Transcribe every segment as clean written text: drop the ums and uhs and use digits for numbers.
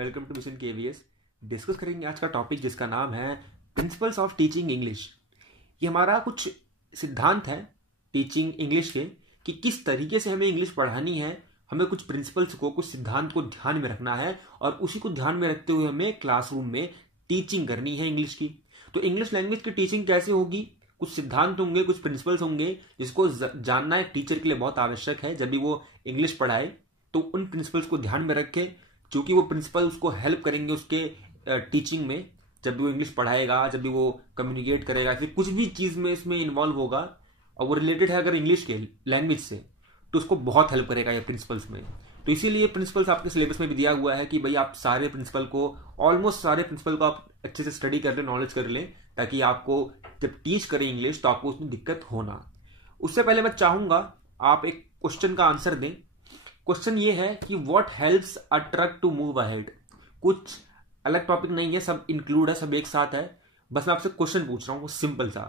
Welcome to mission KVS. Discuss करेंगे आज का टॉपिक जिसका नाम है प्रिंसिपल्स ऑफ टीचिंग इंग्लिश। ये हमारा कुछ सिद्धांत है टीचिंग इंग्लिश के कि किस तरीके से हमें इंग्लिश पढ़ानी है। हमें कुछ प्रिंसिपल्स को, कुछ सिद्धांत को ध्यान में रखना है और उसी को ध्यान में रखते हुए हमें क्लासरूम में टीचिंग करनी है इंग्लिश की। तो इंग्लिश लैंग्वेज की टीचिंग कैसे होगी? कुछ सिद्धांत होंगे, कुछ प्रिंसिपल्स होंगे जिसको जानना एक टीचर के लिए बहुत आवश्यक है जब भी वो इंग्लिश पढ़ाए। तो उन प्रिंसिपल्स को ध्यान में रखे, क्योंकि वो प्रिंसिपल उसको हेल्प करेंगे उसके टीचिंग में। जब भी वो इंग्लिश पढ़ाएगा, जब भी वो कम्युनिकेट करेगा, फिर कुछ भी चीज में इसमें इन्वॉल्व होगा और वो रिलेटेड है अगर इंग्लिश के लैंग्वेज से, तो उसको बहुत हेल्प करेगा ये प्रिंसिपल्स में। तो इसीलिए प्रिंसिपल्स आपके सिलेबस में भी दिया हुआ है कि भाई आप सारे प्रिंसिपल को, ऑलमोस्ट सारे प्रिंसिपल को आप अच्छे से स्टडी कर लें, नॉलेज कर लें, ताकि आपको जब टीच करें इंग्लिश तो आपको उसमें दिक्कत होना। उससे पहले मैं चाहूंगा आप एक क्वेश्चन का आंसर दें। क्वेश्चन ये है कि what helps a truck to move ahead. कुछ अलग टॉपिक नहीं है, सब इंक्लूड है, सब एक साथ है। बस मैं आपसे क्वेश्चन पूछ रहा हूं सिंपल सा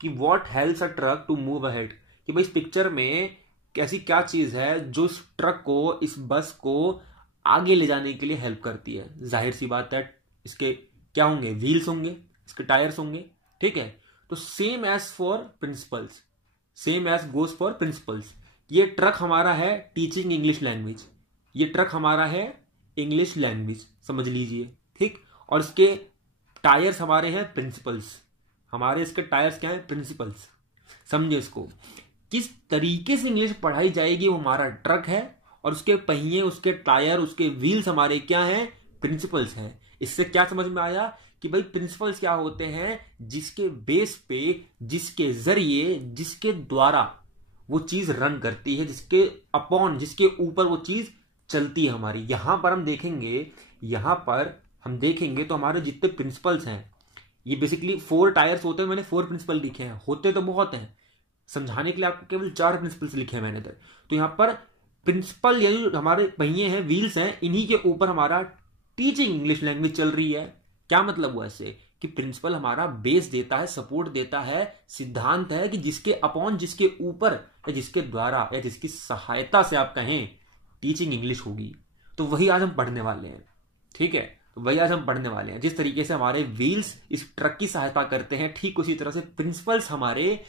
कि what helps a truck to move ahead, कि भाई इस पिक्चर में कैसी क्या चीज है जो इस ट्रक को, इस बस को आगे ले जाने के लिए हेल्प करती है। जाहिर सी बात है इसके क्या होंगे, व्हील्स होंगे, इसके टायर्स होंगे, ठीक है। तो same as for principles, same as goes for principles. ये ट्रक हमारा है टीचिंग इंग्लिश लैंग्वेज, ये ट्रक हमारा है इंग्लिश लैंग्वेज, समझ लीजिए, ठीक। और इसके टायर्स हमारे हैं प्रिंसिपल्स, हमारे इसके टायर्स क्या हैं, प्रिंसिपल्स। समझे इसको, किस तरीके से इंग्लिश पढ़ाई जाएगी वो हमारा ट्रक है, और उसके पहिए, उसके टायर, उसके व्हील्स हमारे क्या हैं, प्रिंसिपल्स हैं। इससे क्या समझ में आया कि भाई प्रिंसिपल्स क्या होते हैं, जिसके बेस पे, जिसके जरिए, जिसके द्वारा वो चीज रन करती है, जिसके अपॉन, जिसके ऊपर वो चीज चलती है हमारी। यहां पर हम देखेंगे, यहां पर हम देखेंगे तो हमारे जितने प्रिंसिपल्स हैं, ये बेसिकली 4 टायर्स होते हैं। मैंने 4 प्रिंसिपल लिखे हैं, होते तो बहुत हैं, समझाने के लिए आपको केवल 4 प्रिंसिपल्स लिखे हैं मैंने इधर। तो यहां पर प्रिंसिपल, ये हमारे पहिए हैं, व्हील्स हैं, इन्हीं के ऊपर हमारा टीचिंग इंग्लिश लैंग्वेज चल रही है। क्या मतलब हुआ इससे कि प्रिंसिपल हमारा बेस देता है, सपोर्ट देता है, सिद्धांत है कि जिसके अपॉन, जिसके ऊपर या जिसके द्वारा या जिसकी सहायता से आप कहें टीचिंग इंग्लिश होगी। तो वही आज हम पढ़ने वाले हैं, ठीक है। तो वही आज हम पढ़ने वाले हैं। जिस तरीके से हमारे व्हील्स इस ट्रक की सहायता करते हैं, ठीक उसी तरह से प्रिंसिपल्स हमारे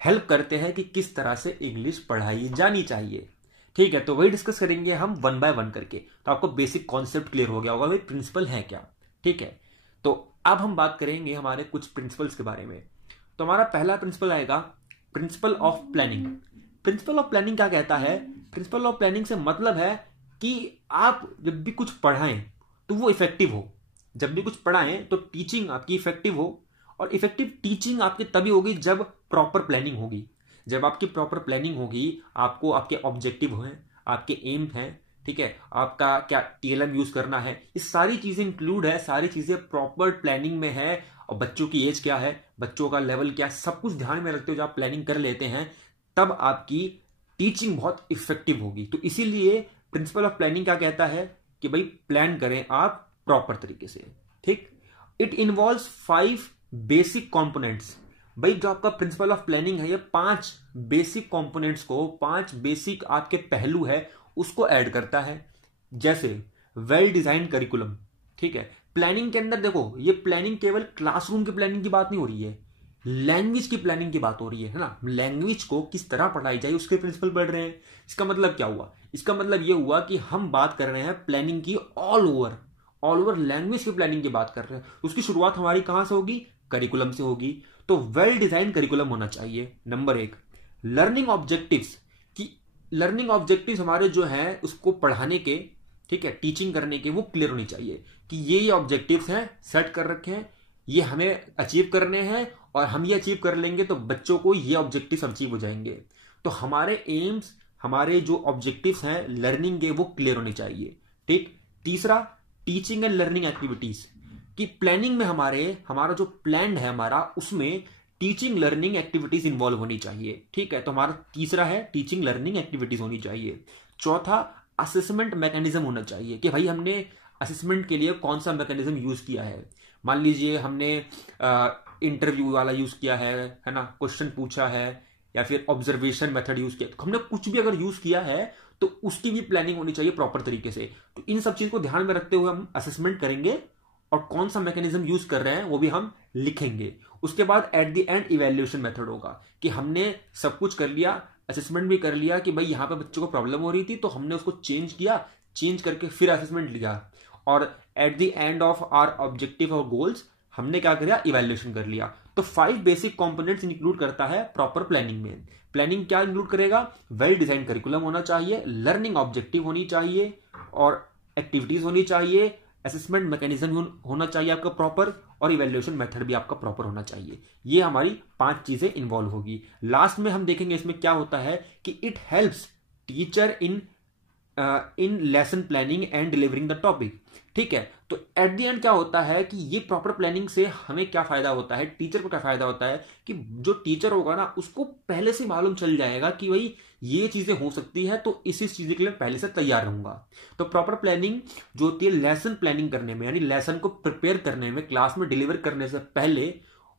हेल्प करते हैं कि किस तरह से इंग्लिश पढ़ाई जानी चाहिए, ठीक है। तो वही डिस्कस करेंगे हम वन बाय वन करके। तो आपको बेसिक कॉन्सेप्ट क्लियर हो गया होगा भाई प्रिंसिपल है क्या, ठीक है। तो अब हम बात करेंगे हमारे कुछ प्रिंसिपल्स के बारे में। तो हमारा पहला प्रिंसिपल आएगा principal of planning. Principle of planning क्या कहता है? प्रिंसिपल ऑफ प्लानिंग से मतलब है कि आप जब भी कुछ पढ़ाएं तो वो इफेक्टिव हो। जब भी कुछ पढ़ाएं तो टीचिंग आपकी इफेक्टिव हो, और इफेक्टिव टीचिंग आपकी तभी होगी जब प्रॉपर प्लानिंग होगी। जब आपकी प्रॉपर प्लानिंग होगी, आपको आपके ऑब्जेक्टिव हैं, आपके एम हैं, ठीक है, आपका क्या टीएलएम यूज करना है, ये सारी चीजें इंक्लूड है, सारी चीजें प्रॉपर प्लानिंग में है। और बच्चों की एज क्या है, बच्चों का लेवल क्या है, सब कुछ ध्यान में रखते हुए जब आप प्लानिंग कर लेते हैं तब आपकी टीचिंग बहुत इफेक्टिव होगी। तो इसीलिए प्रिंसिपल ऑफ प्लानिंग क्या कहता है कि भाई प्लान करें आप प्रॉपर तरीके से, ठीक। It involves 5 basic components. भाई जो आपका प्रिंसिपल ऑफ प्लानिंग है, ये 5 बेसिक कॉम्पोनेंट्स को, 5 बेसिक आपके पहलू है, उसको ऐड करता है। जैसे वेल डिजाइन करिकुलम, ठीक है। प्लानिंग के अंदर देखो, ये प्लानिंग केवल क्लासरूम की प्लानिंग की बात नहीं हो रही है, लैंग्वेज की प्लानिंग की बात हो रही है ना। लैंग्वेज को किस तरह पढ़ाई जाए उसके प्रिंसिपल पढ़ रहे हैं। इसका मतलब क्या हुआ? इसका मतलब ये हुआ कि हम बात कर रहे हैं प्लानिंग की ऑल ओवर लैंग्वेज की प्लानिंग की बात कर रहे हैं। उसकी शुरुआत हमारी कहां से होगी? करिकुलम से होगी। तो वेल डिजाइन करिकुलम होना चाहिए, नंबर 1। लर्निंग ऑब्जेक्टिव्स, कि लर्निंग ऑब्जेक्टिव्स हमारे जो हैं उसको पढ़ाने के, ठीक है, टीचिंग करने के, वो क्लियर होनी चाहिए कि ये ऑब्जेक्टिव्स हैं, सेट कर रखे हैं, ये हमें अचीव करने हैं, और हम ये अचीव कर लेंगे तो बच्चों को ये ऑब्जेक्टिव्स अचीव हो जाएंगे। तो हमारे एम्स, हमारे जो ऑब्जेक्टिव्स हैं लर्निंग के, वो क्लियर होने चाहिए, ठीक। तीसरा, टीचिंग एंड लर्निंग एक्टिविटीज, कि प्लानिंग में हमारा जो प्लान है हमारा, उसमें टीचिंग लर्निंग एक्टिविटीज इंवॉल्व होनी चाहिए, ठीक है। तो हमारा तीसरा है टीचिंग लर्निंग एक्टिविटीज होनी चाहिए। चौथा, असेसमेंट मैकेनिज्म होना चाहिए, कि भाई हमने असेसमेंट के लिए कौन सा मैकेनिज्म यूज किया है। मान लीजिए हमने इंटरव्यू वाला यूज किया है ना, क्वेश्चन पूछा है, या फिर ऑब्जर्वेशन मेथड यूज किया, तो हमने कुछ भी अगर यूज किया है तो उसकी भी प्लानिंग होनी चाहिए प्रॉपर तरीके से। तो इन सब चीज को ध्यान में रखते हुए हम असेसमेंट करेंगे और कौन सा मैकेनिज्म यूज कर रहे हैं वो भी हम लिखेंगे। उसके बाद eight the and evaluation method होगा कि हमने सब कुछ कर लिया, असेसमेंट भी कर लिया कि भाई यहां पे बच्चों को प्रॉब्लम हो रही थी तो हमने उसको चेंज किया, चेंज करके फिर असेसमेंट लिया, और at the end of our objective और गोल्स हमने क्या किया, इवैल्यूएशन कर लिया। तो 5 बेसिक कंपोनेंट्स इंक्लूड करता है प्रॉपर प्लानिंग में। प्लानिंग क्या इंक्लूड करेगा, वेल डिजाइन करिकुलम होना चाहिए, लर्निंग ऑब्जेक्टिव होनी चाहिए और एक्टिविटीज होनी चाहिए, असेसमेंट मैकेनिज्म होना चाहिए आपका प्रॉपर, और इवैल्यूएशन मेथड भी आपका प्रॉपर होना चाहिए। ये हमारी 5 चीजें इन्वॉल्व होगी। लास्ट में हम देखेंगे इसमें क्या होता है कि it helps teacher in lesson planning and delivering the topic. ठीक है, तो एट द एंड क्या होता है कि ये प्रॉपर प्लानिंग से हमें क्या फायदा होता है, टीचर को क्या फायदा होता है कि जो टीचर होगा ना उसको पहले से मालूम चल जाएगा कि भाई ये चीजें हो सकती है, तो इस चीज के लिए पहले से तैयार रहूंगा। तो प्रॉपर प्लानिंग जो होती है लेसन प्लानिंग करने में, यानी लेसन को प्रिपेयर करने में, क्लास में डिलीवर करने से पहले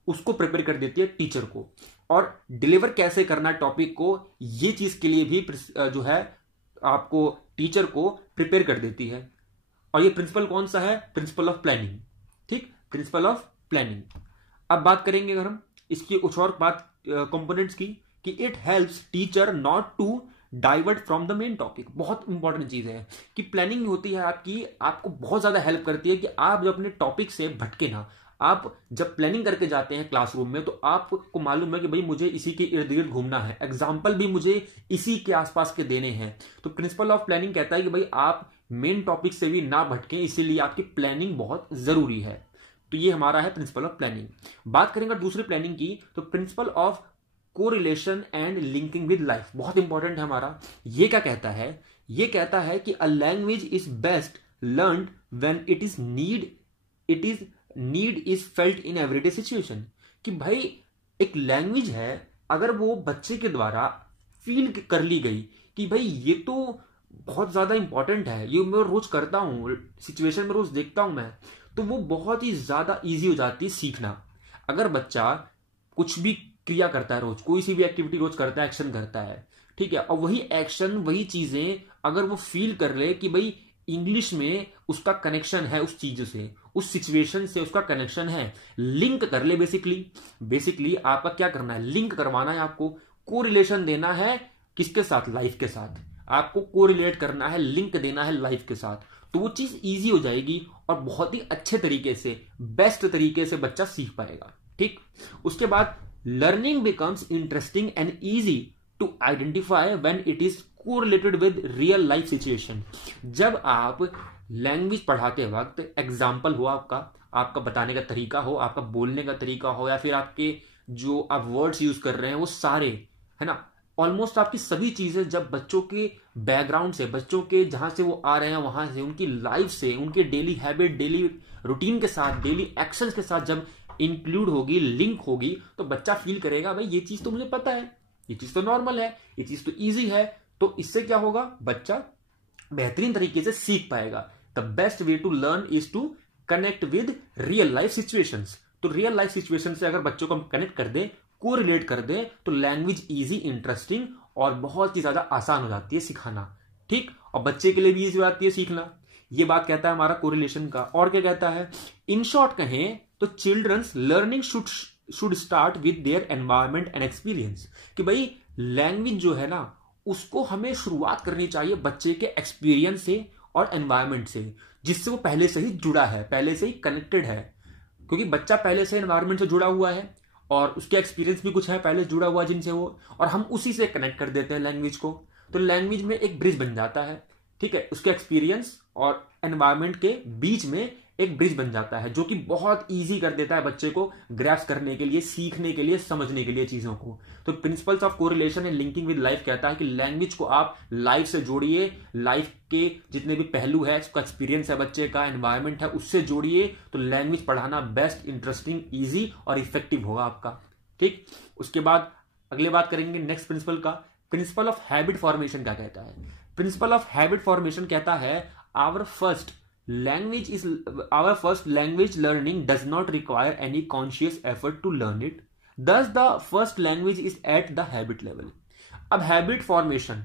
उसको प्रिपेयर कर देती है टीचर को। और डिलीवर कैसे करना टॉपिक को, ये चीज के लिए भी जो है आपको टीचर को प्रिपेयर कर देती है। और ये प्रिंसिपल कौन सा है, प्रिंसिपल ऑफ प्लानिंग। ठीक, प्रिंसिपल ऑफ प्लानिंग। अब बात करेंगे अगर हम इसकी कुछ और बात कंपोनेंट्स की, कि it helps teacher not to divert from the main topic. बहुत इंपॉर्टेंट चीज है कि प्लानिंग होती है आपकी, आपको बहुत ज्यादा हेल्प करती है कि आप जब अपने टॉपिक से भटके ना। आप जब प्लानिंग करके जाते हैं क्लासरूम में तो आपको मालूम है कि भाई मुझे इसी के इर्द गिर्द घूमना है, एग्जाम्पल भी मुझे इसी के आसपास के देने हैं। तो प्रिंसिपल ऑफ प्लानिंग कहता है कि भाई आप मेन टॉपिक से भी ना भटकें, इसीलिए आपकी प्लानिंग बहुत जरूरी है। तो ये हमारा है प्रिंसिपल ऑफ प्लानिंग। बात करेंगे दूसरी प्लानिंग की, तो principle of correlation and linking with life बहुत इंपॉर्टेंट है हमारा। ये क्या कहता है, ये कहता है कि a language is best learn when it is need is felt in everyday situation. कि भाई एक लैंग्वेज है, अगर वो बच्चे के द्वारा फील कर ली गई कि भाई ये तो बहुत ज्यादा इंपॉर्टेंट है, ये मैं रोज करता हूं, सिचुएशन में रोज देखता हूं मैं, तो वो बहुत ही ज्यादा इजी हो जाती है सीखना। अगर बच्चा कुछ भी क्रिया करता है रोज, कोई सी भी एक्टिविटी रोज करता है, एक्शन करता है, ठीक है, और वही एक्शन वही चीजें अगर वो फील कर ले कि भाई इंग्लिश में उसका कनेक्शन है उस चीज से, उस सिचुएशन से उसका कनेक्शन है, लिंक कर ले। बेसिकली आपका क्या करना है, लिंक करवाना है, आपको कोरिलेशन देना है किसके साथ, लाइफ के साथ। आपको कोरिलेट करना है, लिंक देना है लाइफ के साथ, तो वो चीज इजी हो जाएगी और बहुत ही अच्छे तरीके से, बेस्ट तरीके से बच्चा सीख पाएगा। ठीक, उसके बाद learning becomes interesting and easy to identify when it is correlated with real life situation. जब आप लैंग्वेज पढ़ाते वक्त एग्जाम्पल हो, आपका बताने का तरीका हो, आपका बोलने का तरीका हो, या फिर आपके जो आप वर्ड्स यूज कर रहे हैं वो सारे, है ना, ऑलमोस्ट आपकी सभी चीजें जब बच्चों के बैकग्राउंड से, बच्चों के जहां से वो आ रहे हैं वहां से, उनकी लाइफ से, उनके डेली हैबिट, डेली रूटीन के साथ, डेली एक्शंस के साथ जब इंक्लूड होगी, लिंक होगी, तो बच्चा फील करेगा भाई ये चीज तो मुझे पता है, ये चीज तो नॉर्मल है, ये चीज तो ईजी है। तो इससे क्या होगा, बच्चा बेहतरीन तरीके से सीख पाएगा। The best way to learn is to connect with real life situations. तो रियल लाइफ सिचुएशन से अगर बच्चों को हम कनेक्ट कर दे, कोरिलेट कर दे, तो लैंग्वेज इजी, इंटरेस्टिंग और बहुत ही ज्यादा आसान हो जाती है सिखाना। ठीक, और बच्चे के लिए भी इजी हो जाती है सीखना। ये बात कहता है हमारा कोरिलेशन का। और क्या कहता है, इन शॉर्ट कहें तो childrens learning should start with their environment and experience. कि भाई लैंग्वेज जो है ना उसको हमें शुरुआत करनी चाहिए बच्चे के एक्सपीरियंस से और एनवायरमेंट से, जिससे वो पहले से ही जुड़ा है, पहले से ही कनेक्टेड है। क्योंकि बच्चा पहले से एनवायरमेंट से जुड़ा हुआ है और उसके एक्सपीरियंस भी कुछ है पहले से जुड़ा हुआ जिनसे वो, और हम उसी से कनेक्ट कर देते हैं लैंग्वेज को। तो लैंग्वेज में एक ब्रिज बन जाता है। ठीक है, उसके एक्सपीरियंस और एनवायरमेंट के बीच में एक ब्रिज बन जाता है, जो कि बहुत इजी कर देता है बच्चे को ग्रैस्प करने के लिए, सीखने के लिए, समझने के लिए चीजों को। तो principles of correlation and linking with life कहता है कि लैंग्वेज को आप लाइफ से जोड़िए, लाइफ के जितने भी पहलू है, उसका एक्सपीरियंस है बच्चे का, एनवायरमेंट है, उससे जोड़िए, तो लैंग्वेज पढ़ाना बेस्ट, इंटरेस्टिंग, ईजी और इफेक्टिव होगा आपका। ठीक, उसके बाद अगले बात करेंगे नेक्स्ट प्रिंसिपल का। प्रिंसिपल ऑफ हैबिट फॉर्मेशन क्या कहता है। प्रिंसिपल ऑफ हैबिट फॉर्मेशन कहता है our first language learning does not require any conscious effort to learn it, thus the first language is at the habit level. अब habit formation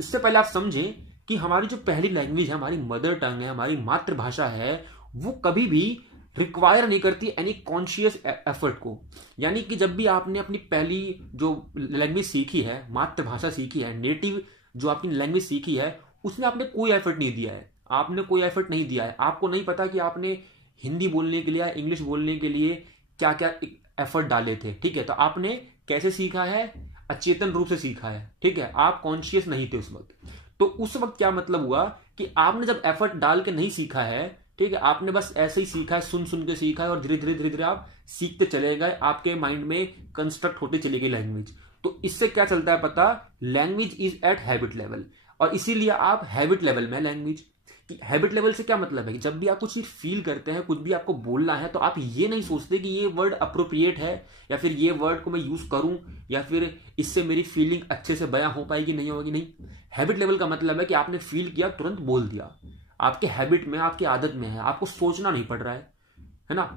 इससे पहले आप समझें कि हमारी जो पहली लैंग्वेज है, हमारी मदर टंग है, हमारी मातृभाषा है, वो कभी भी रिक्वायर नहीं करती एनी कॉन्शियस एफर्ट को। यानी कि जब भी आपने अपनी पहली जो लैंग्वेज सीखी है, मातृभाषा सीखी है, नेटिव जो आपकी लैंग्वेज सीखी है, उसमें आपने कोई एफर्ट नहीं दिया है, आपने कोई एफर्ट नहीं दिया है। आपको नहीं पता कि आपने हिंदी बोलने के लिए या इंग्लिश बोलने के लिए क्या क्या एफर्ट डाले थे, ठीक है। तो आपने कैसे सीखा है, अचेतन रूप से सीखा है, ठीक है, आप कॉन्शियस नहीं थे उस वक्त। तो उस वक्त क्या मतलब हुआ कि आपने जब एफर्ट डाल के नहीं सीखा है, ठीक है, आपने बस ऐसे ही सीखा है, सुन सुन के सीखा है, और धीरे धीरे धीरे धीरे आप सीखते चले गए, आपके माइंड में कंस्ट्रक्ट होते चली गई लैंग्वेज। तो इससे क्या चलता है पता, language is at habit level, और इसीलिए आप हैबिट लेवल में लैंग्वेज की। हैबिट लेवल से क्या मतलब है कि जब भी आप कुछ चीज फील करते हैं, कुछ भी आपको बोलना है, तो आप ये नहीं सोचते कि ये वर्ड अप्रोप्रिएट है, या फिर ये वर्ड को मैं यूज करूं, या फिर इससे मेरी फीलिंग अच्छे से बयां हो पाएगी, नहीं होगी। नहीं, हैबिट लेवल का मतलब है कि आपने फील किया, तुरंत बोल दिया, आपके हैबिट में, आपकी आदत में है, आपको सोचना नहीं पड़ रहा है ना।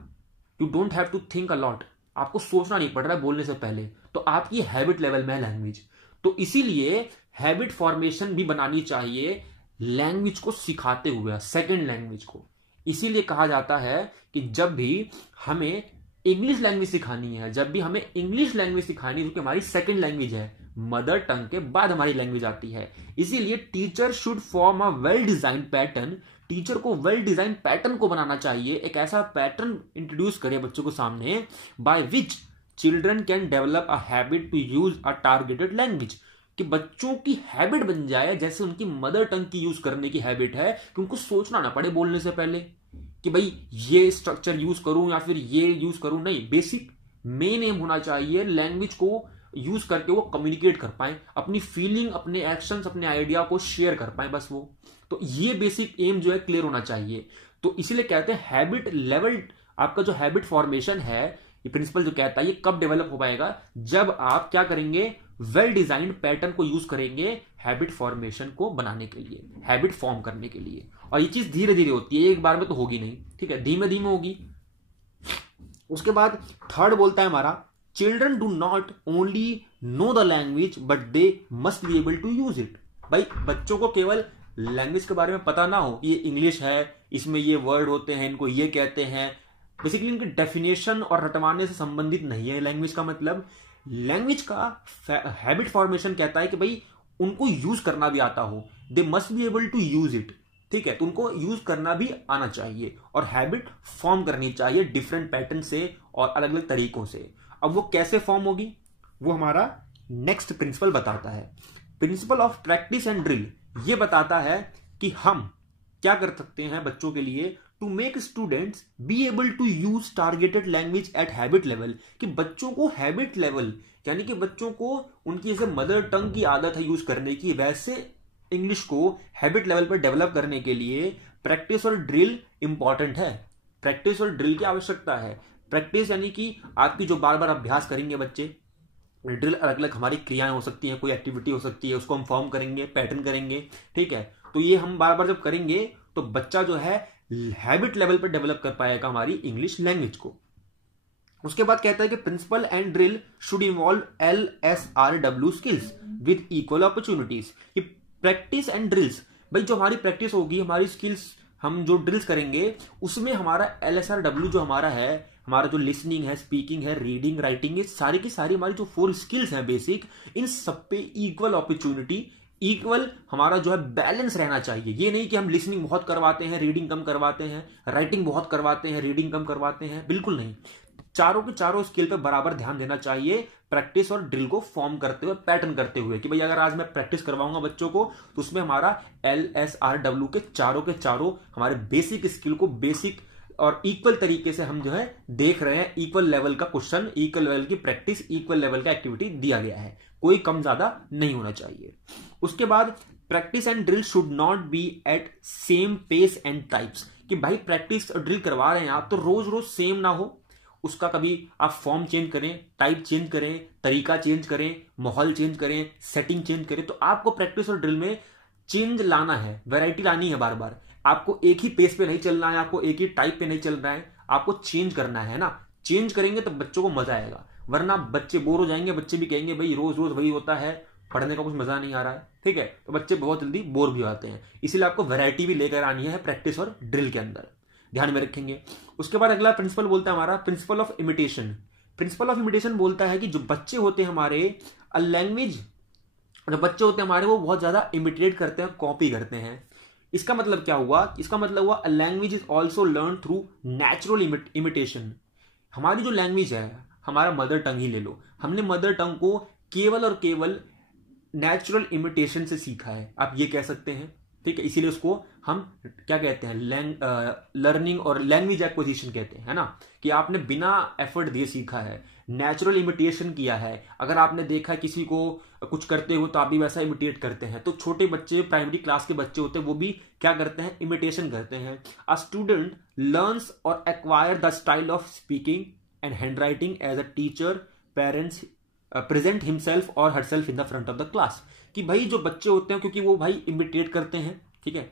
You don't have to think a lot, आपको सोचना नहीं पड़ रहा है बोलने से पहले, तो आपकी हैबिट लेवल में है लैंग्वेज। तो इसीलिए हैबिट फॉर्मेशन भी बनानी चाहिए लैंग्वेज को सिखाते हुए, सेकंड लैंग्वेज को। इसीलिए कहा जाता है कि जब भी हमें इंग्लिश लैंग्वेज सिखानी है, जब भी हमें इंग्लिश लैंग्वेज सिखानी है, जो कि हमारी सेकंड लैंग्वेज है, मदर टंग के बाद हमारी लैंग्वेज आती है, इसीलिए teacher should form a well design pattern. Teacher को वेल डिजाइन पैटर्न को बनाना चाहिए, एक ऐसा पैटर्न इंट्रोड्यूस करे बच्चों को सामने, by which children can develop a habit to use a targeted language, कि बच्चों की हैबिट बन जाए, जैसे उनकी मदर टंग की यूज करने की हैबिट है, कि उनको सोचना ना पड़े बोलने से पहले कि भाई ये स्ट्रक्चर यूज करूं या फिर ये यूज करूं। नहीं, बेसिक मेन एम होना चाहिए, लैंग्वेज को यूज करके वो कम्युनिकेट कर पाए, अपनी फीलिंग, अपने एक्शंस, अपने आइडिया को शेयर कर पाए, बस वो। तो ये बेसिक एम जो है क्लियर होना चाहिए। तो इसीलिए कहते हैं हैबिट लेवल, आपका जो हैबिट फॉर्मेशन है, ये प्रिंसिपल जो कहता है, ये कब डेवलप हो पाएगा, जब आप क्या करेंगे, वेल डिजाइंड पैटर्न को यूज करेंगे हैबिट फॉर्मेशन को बनाने के लिए, हैबिट फॉर्म करने के लिए। और ये चीज धीरे धीरे होती है, एक बार में तो होगी नहीं, ठीक है, धीमे धीमे होगी। उसके बाद थर्ड बोलता है हमारा, children do not only know the language but they must be able to use it. भाई बच्चों को केवल लैंग्वेज के बारे में पता ना हो कि ये इंग्लिश है, इसमें ये वर्ड होते हैं, इनको ये कहते हैं, बेसिकली इनकी डेफिनेशन और रटवाने से संबंधित नहीं है लैंग्वेज का मतलब। लैंग्वेज का हैबिट फॉर्मेशन कहता है कि भाई उनको यूज करना भी आता हो, they must be able to use it, ठीक है, तो उनको यूज करना भी आना चाहिए, और हैबिट फॉर्म करनी चाहिए डिफरेंट पैटर्न से और अलग अलग तरीकों से। अब वो कैसे फॉर्म होगी, वो हमारा नेक्स्ट प्रिंसिपल बताता है। Principle of practice and drill ये बताता है कि हम क्या कर सकते हैं बच्चों के लिए, to make students be able to use targeted language at habit level, कि बच्चों को हैबिट लेवल, यानी कि बच्चों को उनकी जैसे मदर टंग की आदत है यूज करने की, वैसे इंग्लिश को हैबिट लेवल पर डेवलप करने के लिए प्रैक्टिस और ड्रिल इंपॉर्टेंट है। प्रैक्टिस और ड्रिल की आवश्यकता है। प्रैक्टिस यानी कि आपकी जो बार बार अभ्यास करेंगे बच्चे, ड्रिल अलग अलग हमारी क्रियाएं हो सकती हैं, कोई एक्टिविटी हो सकती है, उसको हम फॉर्म करेंगे, पैटर्न करेंगे, ठीक है। तो ये हम बार बार जब करेंगे तो बच्चा जो है हैबिट लेवल पर डेवलप कर पाएगा हमारी इंग्लिश लैंग्वेज को। उसके बाद कहता है कि principle and drill should involve LSRW skills with equal opportunities. ये प्रैक्टिस एंड ड्रिल्स, भाई जो हमारी प्रैक्टिस होगी, हमारी स्किल्स, हम जो ड्रिल्स करेंगे उसमें हमारा LSRW जो हमारा है, हमारा जो लिसनिंग है, स्पीकिंग है, रीडिंग, राइटिंग, ये सारी की सारी हमारी जो 4 स्किल्स हैं बेसिक, इन सब पे इक्वल अपॉर्चुनिटी, इक्वल हमारा जो है बैलेंस रहना चाहिए। ये नहीं कि हम लिसनिंग बहुत करवाते हैं, रीडिंग कम करवाते हैं, राइटिंग बहुत करवाते हैं, रीडिंग कम करवाते हैं, बिल्कुल नहीं। चारों के चारों स्किल पे बराबर ध्यान देना चाहिए, प्रैक्टिस और ड्रिल को फॉर्म करते हुए, पैटर्न करते हुए, कि भाई अगर आज मैं प्रैक्टिस करवाऊंगा बच्चों को तो उसमें हमारा LSRW के चारों हमारे बेसिक स्किल को बेसिक और इक्वल तरीके से हम जो है देख रहे हैं, इक्वल लेवल का क्वेश्चन, इक्वल लेवल की प्रैक्टिस, इक्वल लेवल का एक्टिविटी दिया गया है, कोई कम ज्यादा नहीं होना चाहिए। उसके बाद practice and drill should not be at same pace and types, कि भाई प्रैक्टिस और ड्रिल करवा रहे हैं आप तो रोज रोज सेम ना हो, उसका कभी आप फॉर्म चेंज करें, टाइप चेंज करें, तरीका चेंज करें, माहौल चेंज करें, सेटिंग चेंज करें। तो आपको प्रैक्टिस और ड्रिल में चेंज लाना है, वैरायटी लानी है बार बार। आपको एक ही पेस पे नहीं चलना है, आपको एक ही टाइप पे नहीं चलना है, आपको चेंज करना है ना। चेंज करेंगे तो बच्चों को मजा आएगा, वरना बच्चे बोर हो जाएंगे, बच्चे भी कहेंगे भाई रोज रोज वही होता है, पढ़ने का कुछ मजा नहीं आ रहा है, ठीक है, तो बच्चे बहुत जल्दी बोर भी होते हैं। इसीलिए आपको वैरायटी भी लेकर आनी है प्रैक्टिस और ड्रिल के अंदर, ध्यान में रखेंगे। उसके बाद अगला प्रिंसिपल बोलता है हमारा principle of imitation. Principal of imitation बोलता है कि जो बच्चे होते हैं हमारे लैंग्वेज, जो बच्चे होते हैं हमारे वो बहुत ज्यादा इमिटेट करते हैं, कॉपी करते हैं। इसका मतलब क्या हुआ? इसका मतलब हुआ language is also learn through natural imitation. हमारी जो लैंग्वेज है, हमारा मदर टंग ही ले लो, हमने मदर टंग को केवल और केवल नेचुरल इमिटेशन से सीखा है, आप ये कह सकते हैं, ठीक है। इसीलिए उसको हम क्या कहते हैं, लर्निंग और लैंग्वेज एक्विजिशन कहते हैं, है ना, कि आपने बिना एफर्ट दिए सीखा है, नेचुरल इमिटेशन किया है। अगर आपने देखा किसी को कुछ करते हो तो आप भी वैसा इमिटेट करते हैं। तो छोटे बच्चे, प्राइमरी क्लास के बच्चे होते हैं, वो भी क्या करते हैं, इमिटेशन करते हैं। अ स्टूडेंट लर्न्स और acquire the style of speaking and hand writing as a teacher parents present himself और herself in the front of the class. कि भाई जो बच्चे होते हैं, क्योंकि वो भाई इमिटेट करते हैं, ठीक है,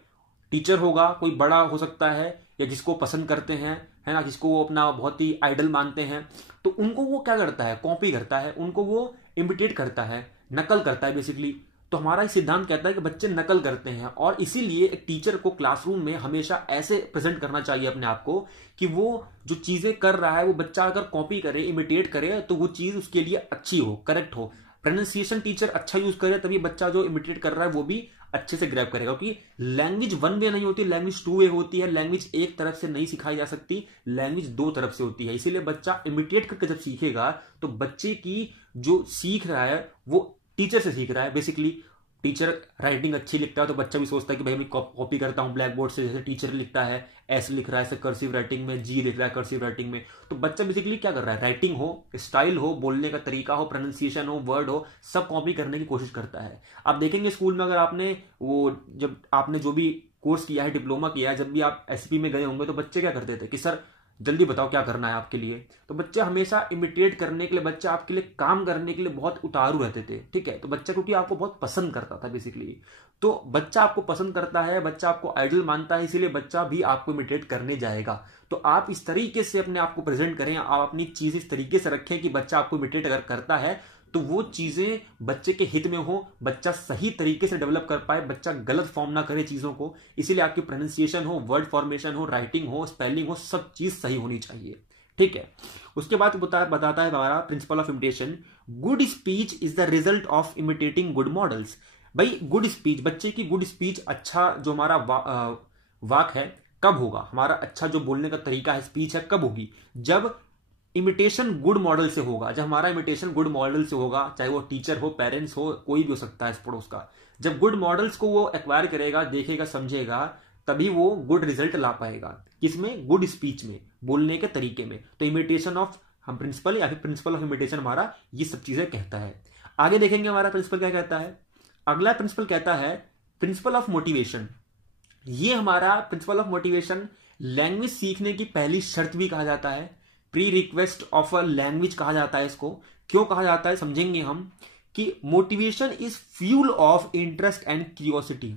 टीचर होगा, कोई बड़ा हो सकता है, या जिसको पसंद करते हैं, है ना, जिसको वो अपना बहुत ही आइडल मानते हैं, तो उनको वो क्या करता है, कॉपी करता है, उनको वो इमिटेट करता है, नकल करता है बेसिकली। तो हमारा सिद्धांत कहता है कि बच्चे नकल करते हैं, और इसीलिए एक टीचर को क्लासरूम में हमेशा ऐसे प्रेजेंट करना चाहिए अपने आप को कि वो जो चीजें कर रहा है वो बच्चा अगर कॉपी करे, इमिटेट करे, तो वो चीज उसके लिए अच्छी हो, करेक्ट हो। प्रोनाउंसिएशन टीचर अच्छा यूज करे, तभी बच्चा जो इमिटेट कर रहा है वो भी अच्छे से ग्रैब करेगा। क्योंकि लैंग्वेज वन वे नहीं होती, लैंग्वेज टू वे होती है। लैंग्वेज एक तरफ से नहीं सिखाई जा सकती, लैंग्वेज दो तरफ से होती है। इसीलिए बच्चा इमिटेट करके जब सीखेगा तो बच्चे की जो सीख रहा है वो टीचर से सीख रहा है बेसिकली। टीचर राइटिंग अच्छी लिखता है तो बच्चा भी सोचता है कि भाई मैं कॉपी करता हूं ब्लैक बोर्ड से, जैसे टीचर लिखता है, एस लिख रहा है ऐसे कर्सिव राइटिंग में, जी लिख रहा है कर्सिव राइटिंग में। तो बच्चा बेसिकली क्या कर रहा है, राइटिंग हो, स्टाइल हो, बोलने का तरीका हो, प्रोनाउंसिएशन हो, वर्ड हो, सब कॉपी करने की कोशिश करता है। आप देखेंगे स्कूल में, अगर आपने वो जब आपने जो भी कोर्स किया है, डिप्लोमा किया है, जब भी आप एसपी में गए होंगे तो बच्चे क्या करते थे कि सर जल्दी बताओ क्या करना है आपके लिए। तो बच्चे हमेशा इमिटेट करने के लिए, बच्चा आपके लिए काम करने के लिए बहुत उतारू रहते थे, ठीक है। तो बच्चा क्योंकि आपको बहुत पसंद करता था बेसिकली, तो बच्चा आपको पसंद करता है, बच्चा आपको आइडल मानता है, इसीलिए बच्चा भी आपको इमिटेट करने जाएगा। तो आप इस तरीके से अपने आप को प्रेजेंट करें, आप अपनी चीज इस तरीके से रखें कि बच्चा आपको इमिटेट अगर करता है तो वो चीजें बच्चे के हित में हो, बच्चा सही तरीके से डेवलप कर पाए, बच्चा गलत फॉर्म ना करे चीजों को। इसीलिए आपकी प्रोनाउंसिएशन हो, वर्ड फॉर्मेशन हो, राइटिंग हो, स्पेलिंग हो, सब चीज सही होनी चाहिए, ठीक है। उसके बाद बताता है हमारा principle of imitation, good speech is the result of imitating good models. भाई गुड स्पीच, बच्चे की गुड स्पीच, अच्छा जो हमारा वाक है, कब होगा, हमारा अच्छा जो बोलने का तरीका है, स्पीच है, कब होगी, जब इमिटेशन गुड मॉडल से होगा। जब हमारा इमिटेशन गुड मॉडल से होगा, चाहे वो टीचर हो, पेरेंट्स हो, कोई भी हो सकता है पड़ोस का, जब गुड मॉडल्स को वो एक्वायर करेगा, देखेगा, समझेगा, तभी वो गुड रिजल्ट ला पाएगा। किसमें, गुड स्पीच में, बोलने के तरीके में। तो इमिटेशन ऑफ हम प्रिंसिपल या फिर प्रिंसिपल ऑफ इमिटेशन हमारा ये सब चीजें कहता है। आगे देखेंगे हमारा प्रिंसिपल क्या कहता है। अगला प्रिंसिपल कहता है प्रिंसिपल ऑफ मोटिवेशन। ये हमारा प्रिंसिपल ऑफ मोटिवेशन लैंग्वेज सीखने की पहली शर्त भी कहा जाता है, pre request of a language कहा जाता है इसको। क्यों कहा जाता है समझेंगे हम, कि motivation is fuel of interest and curiosity.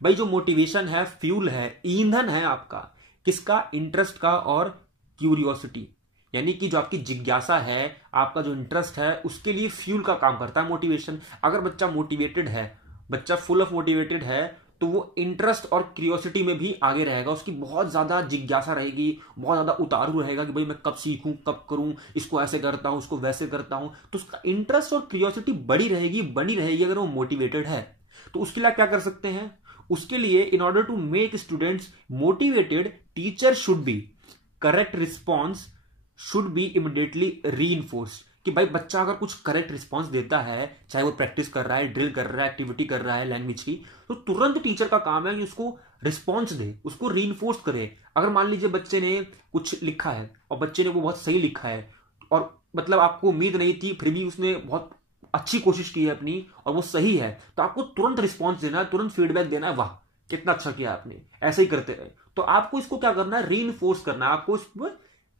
भाई जो मोटिवेशन है, फ्यूल है, ईंधन है आपका, किसका, इंटरेस्ट का और क्यूरियोसिटी, यानी कि जो आपकी जिज्ञासा है, आपका जो इंटरेस्ट है, उसके लिए फ्यूल का काम करता है मोटिवेशन। अगर बच्चा मोटिवेटेड है, बच्चा फुल ऑफ मोटिवेटेड है, तो वो इंटरेस्ट और क्यूरियोसिटी में भी आगे रहेगा, उसकी बहुत ज्यादा जिज्ञासा रहेगी, बहुत ज्यादा उतारू रहेगा कि भाई मैं कब सीखूं, कब करूं, इसको ऐसे करता हूं, इसको वैसे करता हूं। तो उसका इंटरेस्ट और क्यूरियोसिटी बड़ी रहेगी, बनी रहेगी अगर वो मोटिवेटेड है। तो उसके लिए क्या कर सकते हैं, उसके लिए in order to make students motivated, teacher should be, correct response should be immediately reinforced. कि भाई बच्चा अगर कुछ करेक्ट रिस्पॉन्स देता है, चाहे वो प्रैक्टिस कर रहा है, ड्रिल कर रहा है, एक्टिविटी कर रहा है लैंग्वेज की, तो तुरंत टीचर का काम है कि उसको रिस्पॉन्स दे, उसको रीइंफोर्स करे। अगर मान लीजिए बच्चे ने कुछ लिखा है और बच्चे ने वो बहुत सही लिखा है, और मतलब आपको उम्मीद नहीं थी, फिर भी उसने बहुत अच्छी कोशिश की है अपनी और वो सही है, तो आपको तुरंत रिस्पॉन्स देना है, तुरंत फीडबैक देना है, वाह कितना अच्छा किया आपने, ऐसे ही करते रहे। तो आपको इसको क्या करना है, रीइंफोर्स करना है, आपको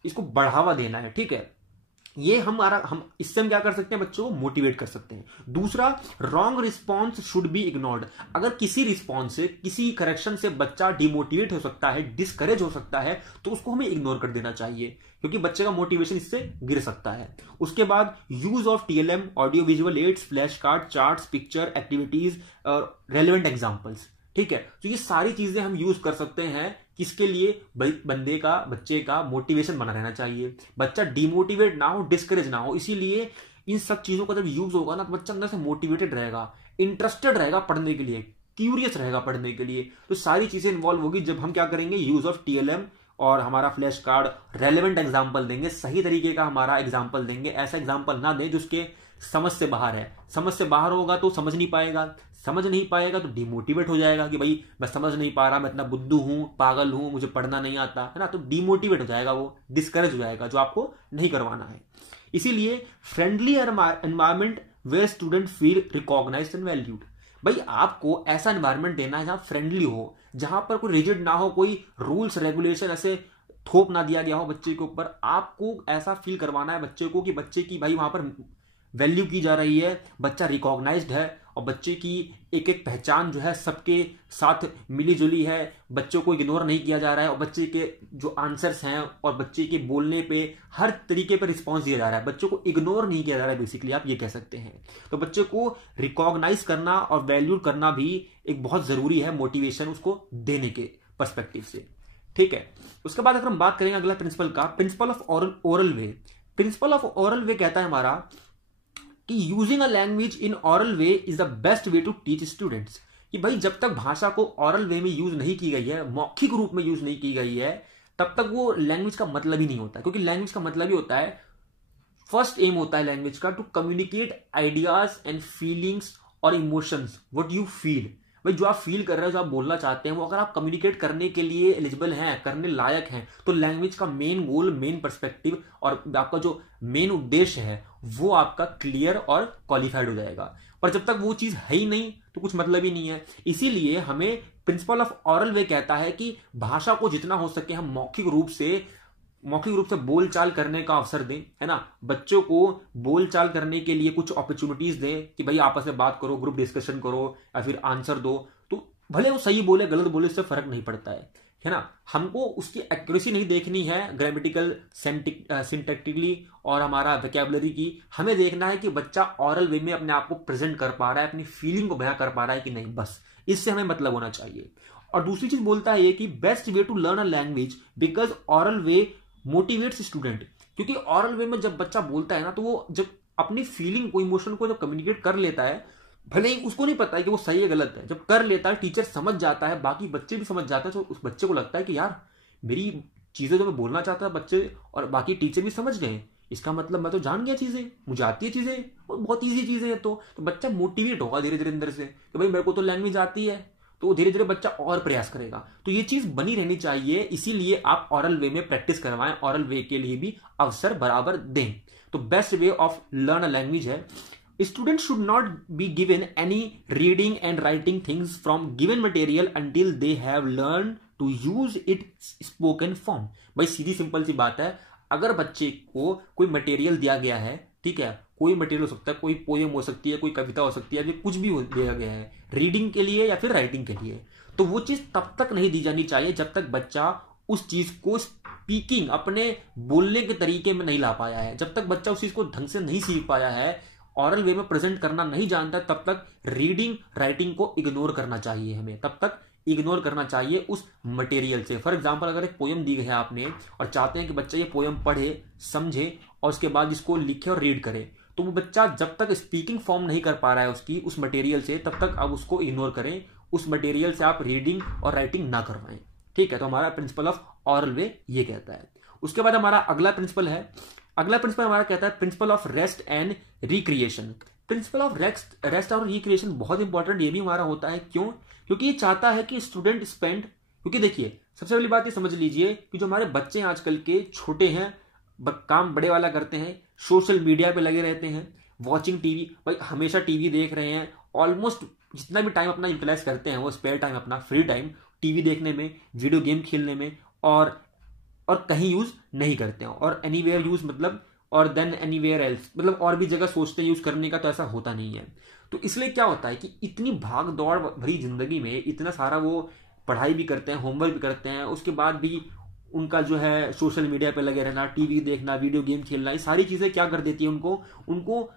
इसको बढ़ावा देना है, ठीक है। ये हम इससे हम क्या कर सकते हैं, बच्चों को मोटिवेट कर सकते हैं। दूसरा, wrong response should be ignored. अगर किसी रिस्पॉन्स से, किसी करेक्शन से बच्चा डिमोटिवेट हो सकता है, डिस्करेज हो सकता है, तो उसको हमें इग्नोर कर देना चाहिए, क्योंकि बच्चे का मोटिवेशन इससे गिर सकता है। उसके बाद use of TLM, audio visual aids, flash card, charts, picture, activities और रेलिवेंट एग्जाम्पल्स। ठीक है, तो ये सारी चीजें हम यूज कर सकते हैं किसके लिए, बच्चे का मोटिवेशन बना रहना चाहिए, बच्चा डिमोटिवेट ना हो, डिस्करेज ना हो। इसीलिए इन सब चीजों का जब यूज होगा ना, तो बच्चा अंदर से मोटिवेटेड रहेगा, इंटरेस्टेड रहेगा पढ़ने के लिए, क्यूरियस रहेगा पढ़ने के लिए। तो सारी चीजें इन्वॉल्व होगी जब हम क्या करेंगे, यूज ऑफ टीएलएम और हमारा फ्लैश कार्ड, रेलेवेंट एग्जाम्पल देंगे, सही तरीके का हमारा एग्जाम्पल देंगे। ऐसा एग्जाम्पल ना दें जो उसके समझ से बाहर है। समझ से बाहर होगा तो समझ नहीं पाएगा, समझ नहीं पाएगा तो डिमोटिवेट हो जाएगा कि भाई मैं समझ नहीं पा रहा, मैं इतना बुद्धू हूं, पागल हूं, मुझे पढ़ना नहीं आता है ना, तो डिमोटिवेट हो जाएगा, वो डिस्करेज हो जाएगा, जो आपको नहीं करवाना है। इसीलिए friendly environment where student feel recognised and valued. भाई आपको ऐसा एनवायरमेंट देना है जहां फ्रेंडली हो, जहां पर कोई रिजिड ना हो, कोई रूल्स रेगुलेशन ऐसे थोप ना दिया गया हो बच्चे के ऊपर। आपको ऐसा फील करवाना है बच्चे को कि बच्चे की भाई वहां पर वैल्यू की जा रही है, बच्चा रिकॉग्नाइज्ड है और बच्चे की एक एक पहचान जो है सबके साथ मिली जुली है, बच्चों को इग्नोर नहीं किया जा रहा है और बच्चे के जो आंसर्स हैं और बच्चे के बोलने पे हर तरीके पर रिस्पॉन्स दिया जा रहा है, बच्चों को इग्नोर नहीं किया जा रहा है, बेसिकली आप ये कह सकते हैं। तो बच्चे को रिकॉग्नाइज करना और वैल्यू करना भी एक बहुत जरूरी है मोटिवेशन उसको देने के पर्सपेक्टिव से। ठीक है, उसके बाद अगर हम बात करेंगे अगला प्रिंसिपल का, principle of oral way. Principle of oral way कहता है हमारा कि using a language in oral way is the best way to teach students. कि भाई जब तक भाषा को ऑरल वे में यूज नहीं की गई है, मौखिक रूप में यूज नहीं की गई है, तब तक वो लैंग्वेज का मतलब ही नहीं होता, क्योंकि लैंग्वेज का मतलब ही होता है, फर्स्ट एम होता है लैंग्वेज का to communicate ideas and feelings और इमोशंस, व्हाट यू फील। भाई जो आप फील कर रहे हो, जो आप बोलना चाहते हैं, वो अगर आप कम्युनिकेट करने के लिए एलिजिबल हैं, करने लायक हैं, तो लैंग्वेज का मेन गोल, मेन पर्सपेक्टिव और आपका जो मेन उद्देश्य है वो आपका क्लियर और क्वालिफाइड हो जाएगा। पर जब तक वो चीज है ही नहीं तो कुछ मतलब ही नहीं है। इसीलिए हमें प्रिंसिपल ऑफ ऑरल वे कहता है कि भाषा को जितना हो सके हम मौखिक रूप से बोलचाल करने का अवसर दें, है ना। बच्चों को बोलचाल करने के लिए कुछ अपॉर्चुनिटीज दें कि भाई आपस में बात करो, ग्रुप डिस्कशन करो या फिर आंसर दो। तो भले वो सही बोले गलत बोले, इससे फर्क नहीं पड़ता है ना। हमको उसकी एक्यूरेसी नहीं देखनी है ग्रामेटिकल, सिंटैक्टिकली और हमारा वोकैबुलरी की। हमें देखना है कि बच्चा ऑरल वे में अपने आप को प्रेजेंट कर पा रहा है, अपनी फीलिंग को बयां कर पा रहा है कि नहीं, बस इससे हमें मतलब होना चाहिए। और दूसरी चीज बोलता है ये कि best way to learn a language because aural way motivates student. क्योंकि ऑरल वे में जब बच्चा बोलता है ना, तो वो जब अपनी फीलिंग को, इमोशन को जब कम्युनिकेट कर लेता है, भले ही उसको नहीं पता है कि वो सही है गलत है, जब कर लेता है, टीचर समझ जाता है, बाकी बच्चे भी समझ जाते हैं, तो उस बच्चे को लगता है कि यार मेरी चीजें जो मैं बोलना चाहता था बच्चे और बाकी टीचर भी समझ गए, इसका मतलब मैं तो जान गया चीजें, मुझे आती है चीजें और बहुत ईजी चीजें हैं। तो बच्चा मोटिवेट होगा धीरे धीरे अंदर से कि भाई मेरे को तो लैंग्वेज आती है, तो धीरे धीरे बच्चा और प्रयास करेगा। तो ये चीज बनी रहनी चाहिए, इसीलिए आप ऑरल वे में प्रैक्टिस करवाएं, ऑरल वे के लिए भी अवसर बराबर दें। तो best way of learn a language है, students should not be given any reading and writing things from given material until they have learned to use it spoken form। भाई सीधी सिंपल सी बात है, अगर बच्चे को कोई मटेरियल दिया गया है, ठीक है, कोई मटेरियल हो सकता है, कोई पोएम हो सकती है, कोई कविता हो सकती है, या कुछ भी दिया गया है रीडिंग के लिए या फिर राइटिंग के लिए, तो वो चीज तब तक नहीं दी जानी चाहिए जब तक बच्चा उस चीज को स्पीकिंग, अपने बोलने के तरीके में नहीं ला पाया है, जब तक बच्चा उस चीज को ढंग से नहीं सीख पाया है, ऑरल वे में प्रेजेंट करना नहीं जानता, तब तक रीडिंग राइटिंग को इग्नोर करना चाहिए। हमें तब तक इग्नोर करना चाहिए उस मटेरियल से। फॉर एग्जांपल, अगर एक पोयम दी गई है आपने और चाहते हैं कि बच्चा ये पोयम पढ़े, समझे और उसके बाद इसको लिखे और रीड करे, तो वो बच्चा जब तक स्पीकिंग फॉर्म नहीं कर पा रहा है उसकी, उस मटेरियल से, तब तक आप उसको इग्नोर करें, उस मटेरियल से आप रीडिंग और राइटिंग ना करवाएं। ठीक है, तो हमारा प्रिंसिपल ऑफ ऑरल वे ये कहता है। उसके बाद हमारा अगला प्रिंसिपल हमारा कहता है principle of rest and recreation. Principle of rest और रिक्रिएशन बहुत इंपॉर्टेंट ये भी हमारा होता है। क्यों? क्योंकि ये चाहता है कि स्टूडेंट स्पेंड, क्योंकि देखिए सबसे पहली बात ये समझ लीजिए कि जो हमारे बच्चे आजकल के छोटे हैं, काम बड़े वाला करते हैं, सोशल मीडिया पे लगे रहते हैं, वॉचिंग टीवी, भाई हमेशा टीवी देख रहे हैं, ऑलमोस्ट जितना भी टाइम अपना यूटिलाइज करते हैं वो स्पेयर टाइम, अपना फ्री टाइम टीवी देखने में, वीडियो गेम खेलने में और कहीं यूज नहीं करते हैं। और एनीवेयर यूज मतलब और देन एनीवेयर एल्स, मतलब और भी जगह सोचते हैं यूज करने का, तो ऐसा होता नहीं है। तो इसलिए क्या होता है कि इतनी भाग दौड़ भरी जिंदगी में इतना सारा वो पढ़ाई भी करते हैं, होमवर्क भी करते हैं, उसके बाद भी उनका जो है सोशल मीडिया पे लगे रहना, टीवी देखना, वीडियो गेम खेलना, ये सारी चीजें क्या कर देती है उनको उनको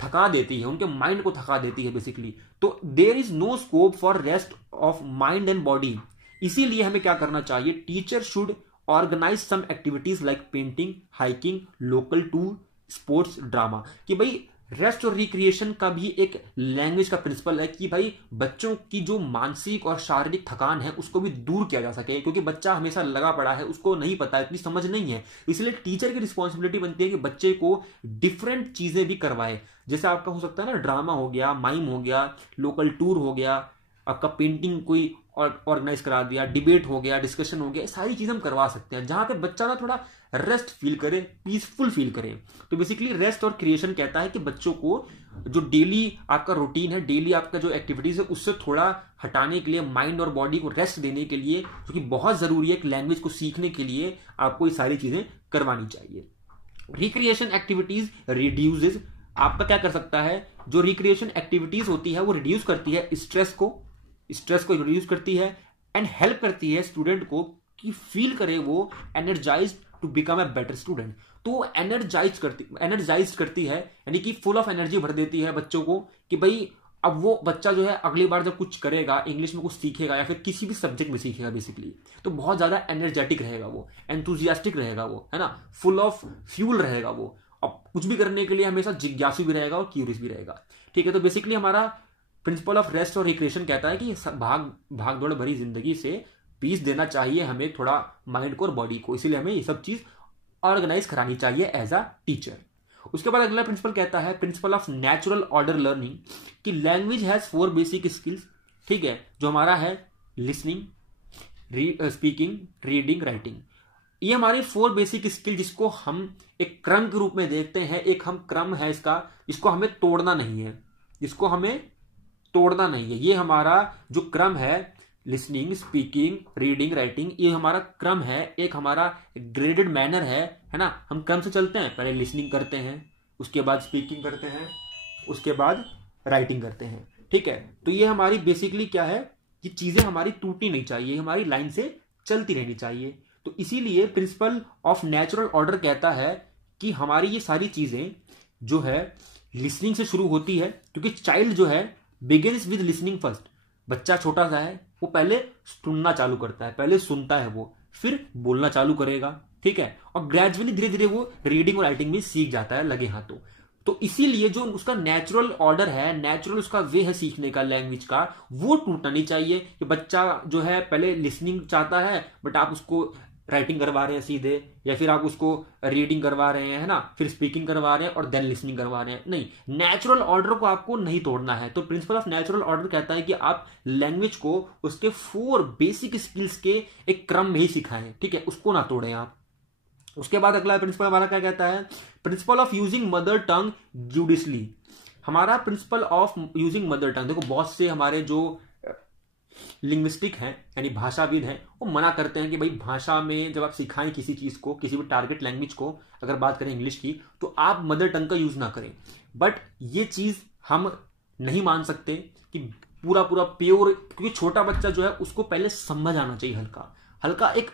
थका देती है, उनके माइंड को थका देती है बेसिकली। तो there is no scope for rest of mind and body. इसीलिए हमें क्या करना चाहिए, teacher should organise some activities like painting, hiking, local tour, sports, drama. कि भाई रेस्ट और रिक्रिएशन का भी एक लैंग्वेज का प्रिंसिपल है कि भाई बच्चों की जो मानसिक और शारीरिक थकान है उसको भी दूर किया जा सके, क्योंकि बच्चा हमेशा लगा पड़ा है, उसको नहीं पता, इतनी समझ नहीं है। इसलिए टीचर की रिस्पॉन्सिबिलिटी बनती है कि बच्चे को डिफरेंट चीजें भी करवाए। जैसे आपका हो सकता है ना, ड्रामा हो गया, माइम हो गया, लोकल टूर हो गया, आपका पेंटिंग कोई ऑर्गेनाइज करा दिया, डिबेट हो गया, डिस्कशन हो गया, सारी चीजें हम करवा सकते हैं जहां पे बच्चा ना थोड़ा रेस्ट फील करे, पीसफुल फील करे। तो बेसिकली रेस्ट और क्रिएशन कहता है कि बच्चों को जो डेली आपका रूटीन है, डेली आपका जो एक्टिविटीज है, उससे थोड़ा हटाने के लिए, माइंड और बॉडी को रेस्ट देने के लिए, जो कि बहुत जरूरी है एक लैंग्वेज को सीखने के लिए, आपको ये सारी चीजें करवानी चाहिए। रिक्रिएशन एक्टिविटीज रिड्यूसेस, आपका क्या कर सकता है, जो रिक्रिएशन एक्टिविटीज होती है वो रिड्यूस करती है स्ट्रेस को रिड्यूस करती है एंड हेल्प करती है स्टूडेंट को कि फील करे वो energised to become a better student. तो एनर्जाइज करती है, यानी कि फुल ऑफ एनर्जी भर देती है बच्चों को कि भाई अब वो बच्चा जो है अगली बार जब कुछ करेगा, इंग्लिश में कुछ सीखेगा या फिर किसी भी सब्जेक्ट में सीखेगा बेसिकली, तो बहुत ज्यादा एनर्जेटिक रहेगा वो, एंथुजियास्टिक रहेगा वो, है ना, फुल ऑफ फ्यूल रहेगा वो, अब कुछ भी करने के लिए हमेशा जिज्ञासु भी रहेगा और क्यूरियस भी रहेगा। ठीक है, तो बेसिकली हमारा प्रिंसिपल ऑफ रेस्ट और रिक्रिएशन कहता है कि भाग दौड़ भरी जिंदगी से पीस देना चाहिए हमें थोड़ा माइंड को और बॉडी को, इसीलिए हमें ये सब चीज ऑर्गेनाइज करानी चाहिए एज अ टीचर। उसके बाद अगला प्रिंसिपल कहता है principle of natural order learning, कि लैंग्वेज हैज 4 बेसिक स्किल्स। ठीक है, जो हमारा है लिसनिंग, स्पीकिंग, रीडिंग, राइटिंग, ये हमारे 4 बेसिक स्किल, जिसको हम एक क्रम के रूप में देखते हैं, एक हम क्रम है इसका, इसको हमें तोड़ना नहीं है, ये हमारा जो क्रम है, लिसनिंग, स्पीकिंग, रीडिंग, राइटिंग, ये हमारा क्रम है, एक हमारा ग्रेडेड मैनर है ना, हम क्रम से चलते हैं, पहले लिसनिंग करते हैं, उसके बाद स्पीकिंग करते हैं, उसके बाद राइटिंग करते हैं। ठीक है, तो ये हमारी बेसिकली क्या है, ये चीजें हमारी टूटनी नहीं चाहिए, हमारी लाइन से चलती रहनी चाहिए। तो इसीलिए प्रिंसिपल ऑफ नेचुरल ऑर्डर कहता है कि हमारी ये सारी चीजें जो है लिसनिंग से शुरू होती है, क्योंकि चाइल्ड जो है बिगिंस विद लिसनिंग फर्स्ट। बच्चा छोटा सा है, वो पहले सुनना चालू करता है, पहले सुनता है वो, फिर बोलना चालू करेगा। ठीक है, और ग्रेजुअली धीरे धीरे वो रीडिंग और राइटिंग में सीख जाता है लगे हाथों। तो इसीलिए जो उसका नेचुरल ऑर्डर है, नेचुरल उसका वे है सीखने का लैंग्वेज का, वो टूटना नहीं चाहिए कि बच्चा जो है पहले लिसनिंग चाहता है बट आप उसको राइटिंग करवा रहे हैं सीधे, या फिर आप उसको रीडिंग करवा रहे हैं, है ना, फिर स्पीकिंग करवा रहे हैं और देन लिसनिंग करवा रहे हैं। नहीं, नेचुरल ऑर्डर को आपको नहीं तोड़ना है। तो प्रिंसिपल ऑफ नेचुरल ऑर्डर कहता है कि आप लैंग्वेज को उसके 4 बेसिक स्किल्स के एक क्रम में ही सिखाएं। ठीक है, उसको ना तोड़ें आप। उसके बाद अगला प्रिंसिपल हमारा क्या कहता है, principle of using mother tongue judiciously. हमारा principle of using mother tongue, देखो बहुत से हमारे जो लिंग्विस्टिक हैं यानी भाषाविद हैं, वो मना करते हैं कि भाई भाषा में जब आप सिखाएं किसी चीज को, किसी भी टारगेट लैंग्वेज को, अगर बात करें इंग्लिश की, तो आप मदर टंग का यूज ना करें। बट ये चीज हम नहीं मान सकते कि पूरा प्योर, क्योंकि छोटा बच्चा जो है उसको पहले समझ आना चाहिए, हल्का एक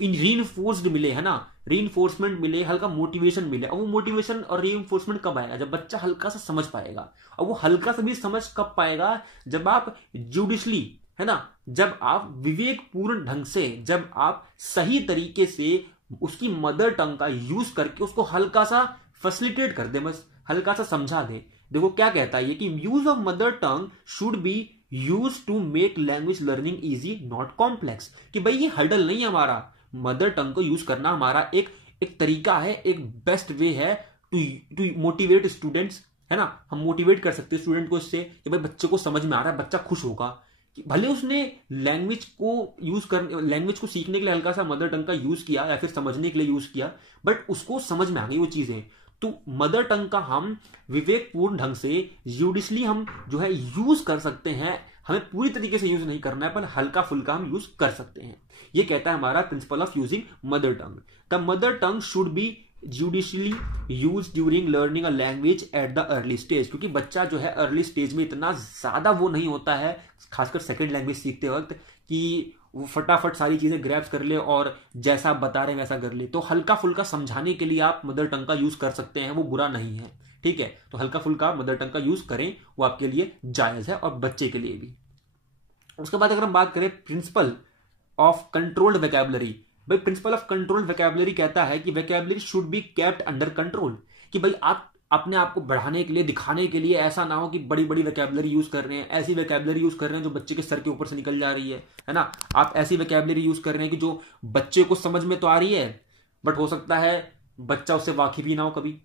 रीइंफोर्स्ड मिले, है ना, रीइंफोर्समेंट मिले, हल्का मोटिवेशन मिले। और वो मोटिवेशन और रीइंफोर्समेंट कब आएगा, जब बच्चा हल्का सा समझ पाएगा। और वो हल्का सा भी समझ कब पाएगा, जब आप जुडिशली, है ना, जब आप विवेकपूर्ण ढंग से, जब आप सही तरीके से उसकी मदर टंग का यूज करके उसको हल्का सा फैसिलिटेट कर दे, बस हल्का सा समझा दे। देखो क्या कहता है ये कि use of mother tongue should be use to make language learning easy not complex. कि भाई ये हर्डल नहीं है, हमारा मदर टंग को यूज करना हमारा एक तरीका है, एक बेस्ट वे है टू मोटिवेट स्टूडेंट्स, है ना। हम मोटिवेट कर सकते हैं स्टूडेंट को इससे कि भाई बच्चे को समझ में आ रहा है, बच्चा खुश होगा कि भले उसने लैंग्वेज को सीखने के लिए हल्का सा मदर टंग का यूज किया या फिर समझने के लिए यूज किया, बट उसको समझ में आ गई वो चीजें। तो मदर टंग का हम विवेकपूर्ण ढंग से यूडिशली हम जो है यूज कर सकते हैं। हमें पूरी तरीके से यूज नहीं करना है, पर हल्का फुल्का हम यूज कर सकते हैं। ये कहता है हमारा principle of using mother tongue. The mother tongue should B judicially use during learning a language at the early stage, क्योंकि बच्चा जो है अर्ली स्टेज में इतना ज्यादा वो नहीं होता है, खासकर सेकंड लैंग्वेज सीखते वक्त, कि वो फटाफट सारी चीजें ग्रैब्स कर ले और जैसा आप बता रहे हैं वैसा कर ले। तो हल्का फुल्का समझाने के लिए आप मदर टंग का यूज कर सकते हैं, वो बुरा नहीं है, ठीक है। तो हल्का फुल्का मदर टंग का यूज करें, वो आपके लिए जायज है और बच्चे के लिए भी। उसके बाद अगर हम बात करें प्रिंसिपल ऑफ कंट्रोल्ड वेकेबलरी, भाई प्रिंसिपल ऑफ कंट्रोल्ड वेकेबलरी कहता है कि vocabulary should be kept under control, कि भाई आप अपने आप को बढ़ाने के लिए, दिखाने के लिए ऐसा ना हो कि बड़ी बड़ी वेकेबलरी यूज कर रहे हैं, ऐसी वेकेबलरी यूज कर रहे हैं जो बच्चे के सर के ऊपर से निकल जा रही है ना। आप ऐसी वेकेबलरी यूज कर रहे हैं कि जो बच्चे को समझ में तो आ रही है, बट हो सकता है बच्चा उससे वाकिफ ही ना हो कभी।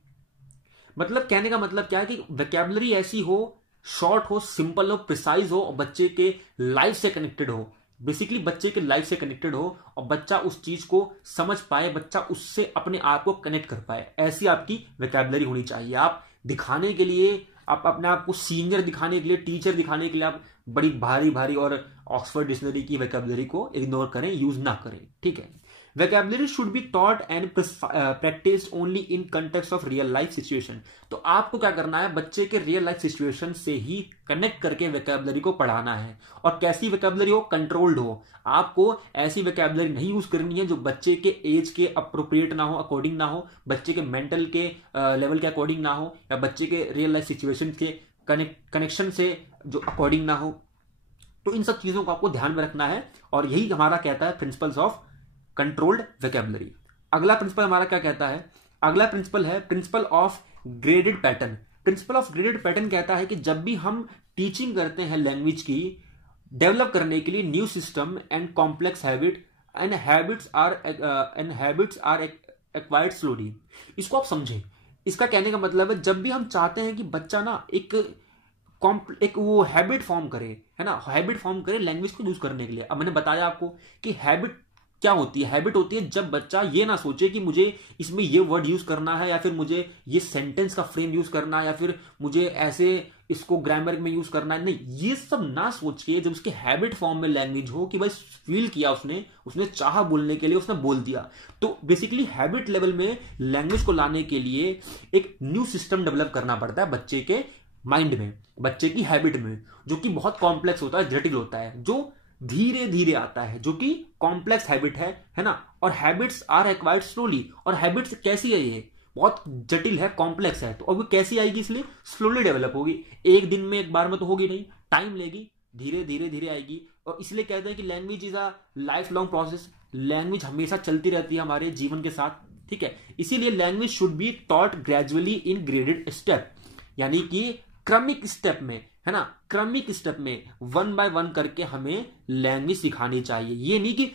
मतलब कहने का मतलब क्या है कि वेकेबलरी ऐसी हो, शॉर्ट हो, सिंपल हो, प्रिसाइज हो और बच्चे के लाइफ से कनेक्टेड हो, बेसिकली बच्चे के लाइफ से कनेक्टेड हो और बच्चा उस चीज को समझ पाए, बच्चा उससे अपने आप को कनेक्ट कर पाए, ऐसी आपकी वेकेबलरी होनी चाहिए। आप दिखाने के लिए, आप अपने आप को सीनियर दिखाने के लिए, टीचर दिखाने के लिए आप बड़ी भारी भारी और ऑक्सफोर्ड डिक्शनरी की वेकेबलरी को इग्नोर करें, यूज ना करें, ठीक है। Vocabulary should be taught and practised only in context of real life situation. तो आपको क्या करना है, बच्चे के रियल लाइफ सिचुएशन से ही कनेक्ट करके वेकेबलरी को पढ़ाना है। और कैसी वेकेबलरी हो, कंट्रोल्ड हो। आपको ऐसी वेकेबलरी नहीं यूज करनी है जो बच्चे के एज के अप्रोप्रिएट ना हो, अकॉर्डिंग ना हो, बच्चे के मेंटल के लेवल के अकॉर्डिंग ना हो, या बच्चे के रियल लाइफ सिचुएशन के कनेक्शन से जो अकॉर्डिंग ना हो। तो इन सब चीजों को आपको ध्यान में रखना है और यही हमारा कहता है प्रिंसिपल्स ऑफ कंट्रोल्ड वेकेबलरी। अगला प्रिंसिपल हमारा क्या कहता है, अगला प्रिंसिपल है principle of graded pattern. Principle of graded pattern कहता है कि जब भी हम टीचिंग करते हैं लैंग्वेज की, डेवलप करने के लिए new system and complex habit and habits are acquired slowly. इसको आप समझें, इसका कहने का मतलब है जब भी हम चाहते हैं कि बच्चा ना एक वो हैबिट फॉर्म करे, है ना, हैबिट फॉर्म करे लैंग्वेज को यूज करने के लिए। अब मैंने बताया आपको कि हैबिट क्या होती है। हैबिट होती है जब बच्चा ये ना सोचे कि मुझे इसमें ये वर्ड यूज करना है, या फिर मुझे ये सेंटेंस का फ्रेम यूज करना है, या फिर मुझे ऐसे इसको ग्रामर में यूज करना है। नहीं, ये सब ना सोच के जब उसके हैबिट फॉर्म में लैंग्वेज हो कि भाई फील किया उसने चाहा बोलने के लिए, उसने बोल दिया। तो बेसिकली हैबिट लेवल में लैंग्वेज को लाने के लिए एक न्यू सिस्टम डेवलप करना पड़ता है बच्चे के माइंड में, बच्चे की हैबिट में, जो कि बहुत कॉम्प्लेक्स होता है, जटिल होता है, जो धीरे धीरे आता है, जो कि कॉम्प्लेक्स हैबिट है ना। और हैबिट्स आर एक्वायर्ड स्लोली। और हैबिट्स कैसी है, ये बहुत जटिल है, कॉम्प्लेक्स है। तो अब कैसी आएगी, इसलिए स्लोली डेवलप होगी। एक दिन में, एक बार में तो होगी नहीं, टाइम लेगी, धीरे धीरे धीरे आएगी। और इसलिए कहते हैं कि language is a life long process. Language हमेशा चलती रहती है हमारे जीवन के साथ, ठीक है। इसीलिए language should be taught gradually in graded step, यानी कि क्रमिक स्टेप में, है ना, क्रमिक स्टेप में 1 by 1 करके हमें लैंग्वेज सिखानी चाहिए। ये नहीं कि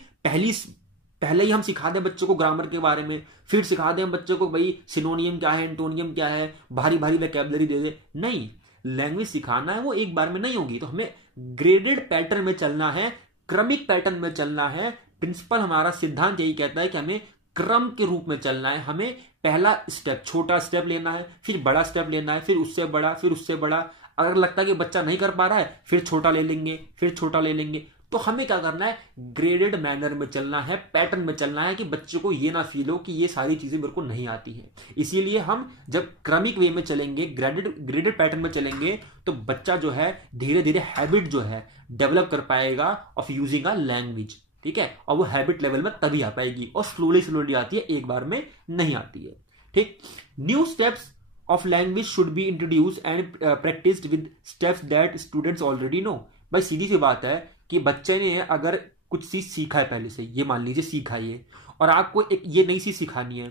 पहले ही हम सिखा दें बच्चों को ग्रामर के बारे में, फिर सिखा दें बच्चों को भाई सिनोनियम क्या है, एंटोनियम क्या है, भारी भारी वोकैबुलरी दे दे। नहीं, लैंग्वेज सिखाना है वो एक बार में नहीं होगी। तो हमें ग्रेडेड पैटर्न में चलना है, क्रमिक पैटर्न में चलना है। प्रिंसिपल हमारा सिद्धांत यही कहता है कि हमें क्रम के रूप में चलना है। हमें पहला स्टेप, छोटा स्टेप लेना है, फिर बड़ा स्टेप लेना है, फिर उससे बड़ा, फिर उससे बड़ा। अगर लगता है कि बच्चा नहीं कर पा रहा है, फिर छोटा ले लेंगे, फिर छोटा ले लेंगे। तो हमें क्या करना है, ग्रेडेड मैनर में चलना है, पैटर्न में चलना है, कि बच्चे को ये ना फील हो कि ये सारी चीजें मेरे को नहीं आती है। इसीलिए हम जब क्रमिक वे में चलेंगे, ग्रेडेड पैटर्न में चलेंगे, तो बच्चा जो है धीरे धीरे हैबिट जो है डेवलप कर पाएगा ऑफ यूजिंग अ लैंग्वेज, ठीक है। और वो हैबिट लेवल में तभी आ पाएगी, और स्लोली स्लोली आती है, एक बार में नहीं आती है, ठीक। New steps of language should be introduce and practised with steps that students already know. भाई सीधी सी बात है कि बच्चे ने अगर कुछ चीज सीखा है पहले से, ये मान लीजिए सीखा ये, और आपको एक ये नई चीज सिखानी है,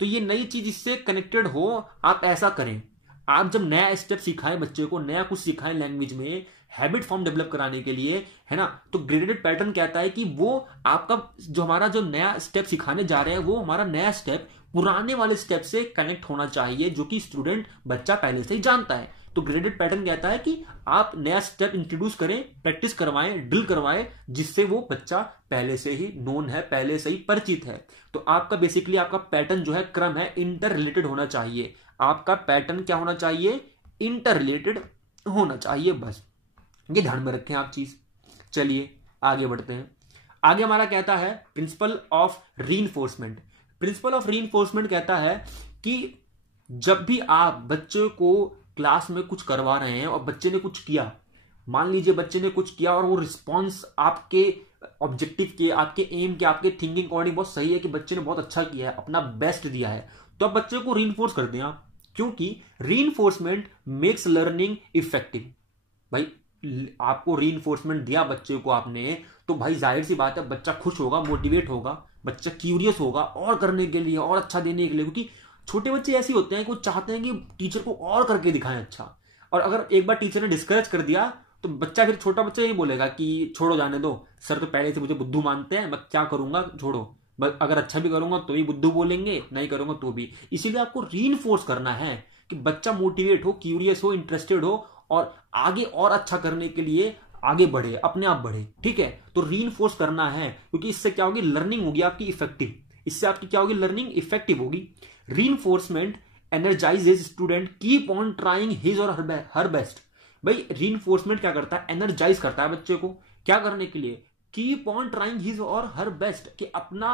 तो ये नई चीज इससे कनेक्टेड हो, आप ऐसा करें। आप जब नया स्टेप सिखाएं बच्चे को, नया कुछ सिखाएं लैंग्वेज में, हैबिट फॉर्म डेवलप कराने के लिए, है ना, तो ग्रेडेड पैटर्न कहता है कि वो आपका जो हमारा जो नया स्टेप सिखाने जा रहे हैं, वो हमारा नया स्टेप पुराने वाले स्टेप से कनेक्ट होना चाहिए, जो कि स्टूडेंट बच्चा पहले से ही जानता है। तो ग्रेडेड पैटर्न कहता है कि आप नया स्टेप इंट्रोड्यूस करें, प्रैक्टिस करवाएं, ड्रिल करवाएं, जिससे वो बच्चा पहले से ही नोन है, पहले से ही परिचित है। तो आपका बेसिकली आपका पैटर्न जो है, क्रम है, इंटर रिलेटेड होना चाहिए। आपका पैटर्न क्या होना चाहिए, इंटर रिलेटेड होना चाहिए, बस ये ध्यान में रखें आप चीज। चलिए आगे बढ़ते हैं। आगे हमारा कहता है principle of reinforcement. Principle of reinforcement कहता है कि जब भी आप बच्चे को क्लास में कुछ करवा रहे हैं और बच्चे ने कुछ किया, मान लीजिए बच्चे ने कुछ किया और वो रिस्पॉन्स आपके ऑब्जेक्टिव के, आपके एम के, आपके थिंकिंग अकॉर्डिंग बहुत सही है कि बच्चे ने बहुत अच्छा किया है, अपना बेस्ट दिया है, तो अब बच्चे को रीइंफोर्स कर दें आप, क्योंकि रीइंफोर्समेंट मेक्स लर्निंग इफेक्टिव। भाई आपको रीइंफोर्समेंट दिया बच्चे को आपने, तो भाई जाहिर सी बात है बच्चा खुश होगा, मोटिवेट होगा, बच्चा क्यूरियस होगा और करने के लिए और अच्छा देने के लिए, क्योंकि छोटे बच्चे ऐसे होते हैं कि वो चाहते हैं कि टीचर को और करके दिखाएं अच्छा। और अगर एक बार टीचर ने डिस्करेज कर दिया तो बच्चा, फिर छोटा बच्चा यही बोलेगा कि छोड़ो जाने दो, सर तो पहले से मुझे बुद्धू मानते हैं, मैं क्या करूंगा, छोड़ो, अगर अच्छा भी करूंगा तो भी बुद्धू बोलेंगे, नहीं करूंगा तो भी। इसीलिए आपको रीइंफोर्स करना है कि बच्चा मोटिवेट हो, क्यूरियस हो, इंटरेस्टेड हो और आगे और अच्छा करने के लिए आगे बढ़े, अपने आप बढ़े। ठीक है, तो रीइंफोर्स करना है, क्योंकि इससे क्या होगी, लर्निंग होगी आपकी इफेक्टिव। इससे आपकी क्या होगी, लर्निंग इफेक्टिव होगी। Reinforcement energises student keep on trying his or her best. भाई रीइंफोर्समेंट क्या करता है, एनर्जाइज करता है बच्चे को क्या करने के लिए, keep on trying his or her best, कि अपना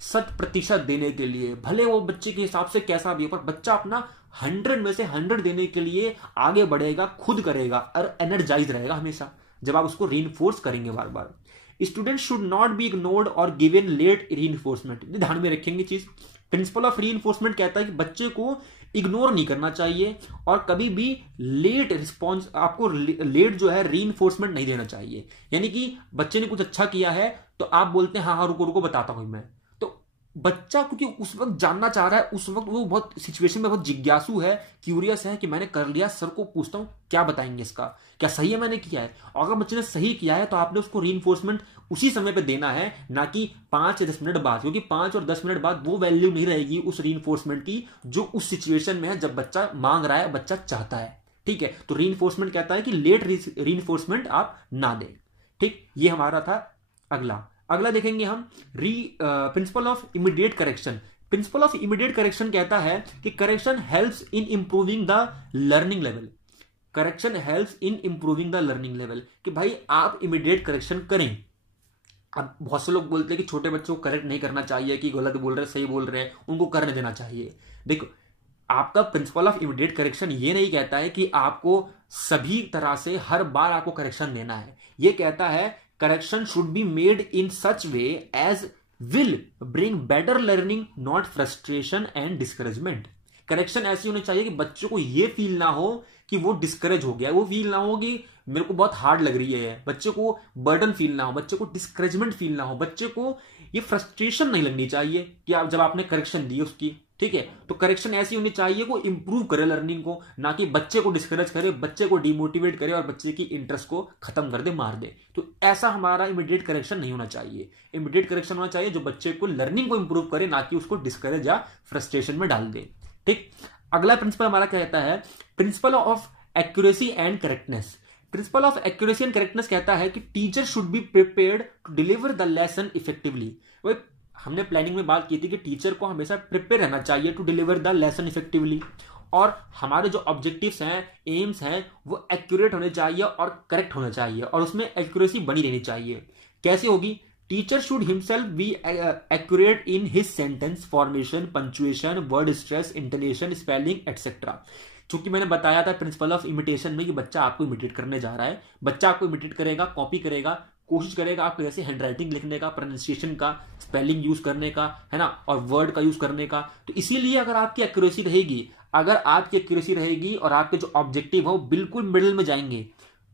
100% देने के लिए, भले वो बच्चे के हिसाब से कैसा भी हो, पर बच्चा अपना 100 में से 100 देने के लिए आगे बढ़ेगा, खुद करेगा और एनर्जाइज रहेगा हमेशा जब आप उसको रीइंफोर्स करेंगे बार बार। Student should not be ignored और गिवन लेट रीइंफोर्समेंट। ध्यान में रखेंगे चीज, प्रिंसिपल ऑफ रीइंफोर्समेंट कहता है कि बच्चे को इग्नोर नहीं करना चाहिए और कभी भी लेट रिस्पॉन्स, आपको लेट जो है रीइंफोर्समेंट नहीं देना चाहिए। यानी कि बच्चे ने कुछ अच्छा किया है तो आप बोलते हैं हाँ हाँ रुको रुको बताता हूं मैं, तो बच्चा क्योंकि उस वक्त जानना चाह रहा है, उस वक्त वो बहुत सिचुएशन में बहुत जिज्ञासु है, क्यूरियस है कि मैंने कर लिया, सर को पूछता हूं क्या बताएंगे इसका, क्या सही है मैंने किया है। और अगर बच्चे ने सही किया है तो आपने उसको रीइंफोर्समेंट उसी समय पे देना है, ना कि 5 या 10 मिनट बाद, क्योंकि 5 और 10 मिनट बाद वो वैल्यू नहीं रहेगी उस रीइंफोर्समेंट की जो उस सिचुएशन में है जब बच्चा मांग रहा है, बच्चा चाहता है। ठीक है, तो रीइंफोर्समेंट कहता है कि लेट रीइंफोर्समेंट आप ना दें। ठीक, ये हमारा था। अगला देखेंगे हम principal of immediate correction. Principal of immediate correction कहता है कि correction helps in improving the learning level. Correction helps in improving the learning level, कि भाई आप इमीडिएट करेक्शन करें। अब बहुत से लोग बोलते हैं कि छोटे बच्चों को करेक्ट नहीं करना चाहिए, कि गलत बोल रहे हैं सही बोल रहे हैं, उनको करने देना चाहिए। देखो, आपका प्रिंसिपल ऑफ इमीडिएट करेक्शन ये नहीं कहता है कि आपको सभी तरह से हर बार आपको करेक्शन देना है। ये कहता है correction should be made in such way as will bring better learning, not frustration and discouragement. Correction ऐसी होनी चाहिए कि बच्चों को ये फील ना हो कि वो डिस्करेज हो गया, वो फील ना हो कि मेरे को बहुत हार्ड लग रही है, बच्चे को बर्डन फील ना हो, बच्चे को डिस्करेजमेंट फील ना हो, बच्चे को ये फ्रस्ट्रेशन नहीं लगनी चाहिए कि आप जब आपने करेक्शन दी उसकी। ठीक है, तो करेक्शन ऐसी होनी चाहिए को इंप्रूव करे लर्निंग को, ना कि बच्चे को डिस्करेज करे, बच्चे को डिमोटिवेट करे और बच्चे की इंटरेस्ट को खत्म कर दे, मार दे। तो ऐसा हमारा इमीडिएट करेक्शन नहीं होना चाहिए। इमीडिएट करेक्शन होना चाहिए जो बच्चे को लर्निंग को इंप्रूव करे, ना कि उसको डिस्करेज या फ्रस्ट्रेशन में डाल दे। ठीक, अगला प्रिंसिपल हमारा कहता है principle of accuracy and correctness. Principle of accuracy and correctness कहता है कि teacher should be prepared to deliver the lesson effectively. हमने प्लानिंग में बात की थी कि टीचर को हमेशा प्रिपेयर रहना चाहिए to deliver the lesson effectively, और हमारे जो ऑब्जेक्टिव्स हैं, एम्स हैं, वो एक्यूरेट होने चाहिए और करेक्ट होना चाहिए, और उसमें एक्यूरेसी बनी रहनी चाहिए। कैसे होगी, teacher should himself be accurate in his sentence formation, punctuation, word stress, intonation, spelling etcetera. चूंकि मैंने बताया था प्रिंसिपल ऑफ इमिटेशन में कि बच्चा आपको इमिटेट करने जा रहा है, बच्चा आपको इमिटेट करेगा, कॉपी करेगा, कोशिश करेगा आपको जैसे हैंडराइटिंग लिखने का, प्रोनाउंसिएशन का, स्पेलिंग यूज करने का, है ना, और वर्ड का यूज करने का। तो इसीलिए अगर आपकी एक्यूरेसी रहेगी, अगर आपकी एक्यूरेसी रहेगी और आपके जो ऑब्जेक्टिव है वो बिल्कुल मिडिल में जाएंगे,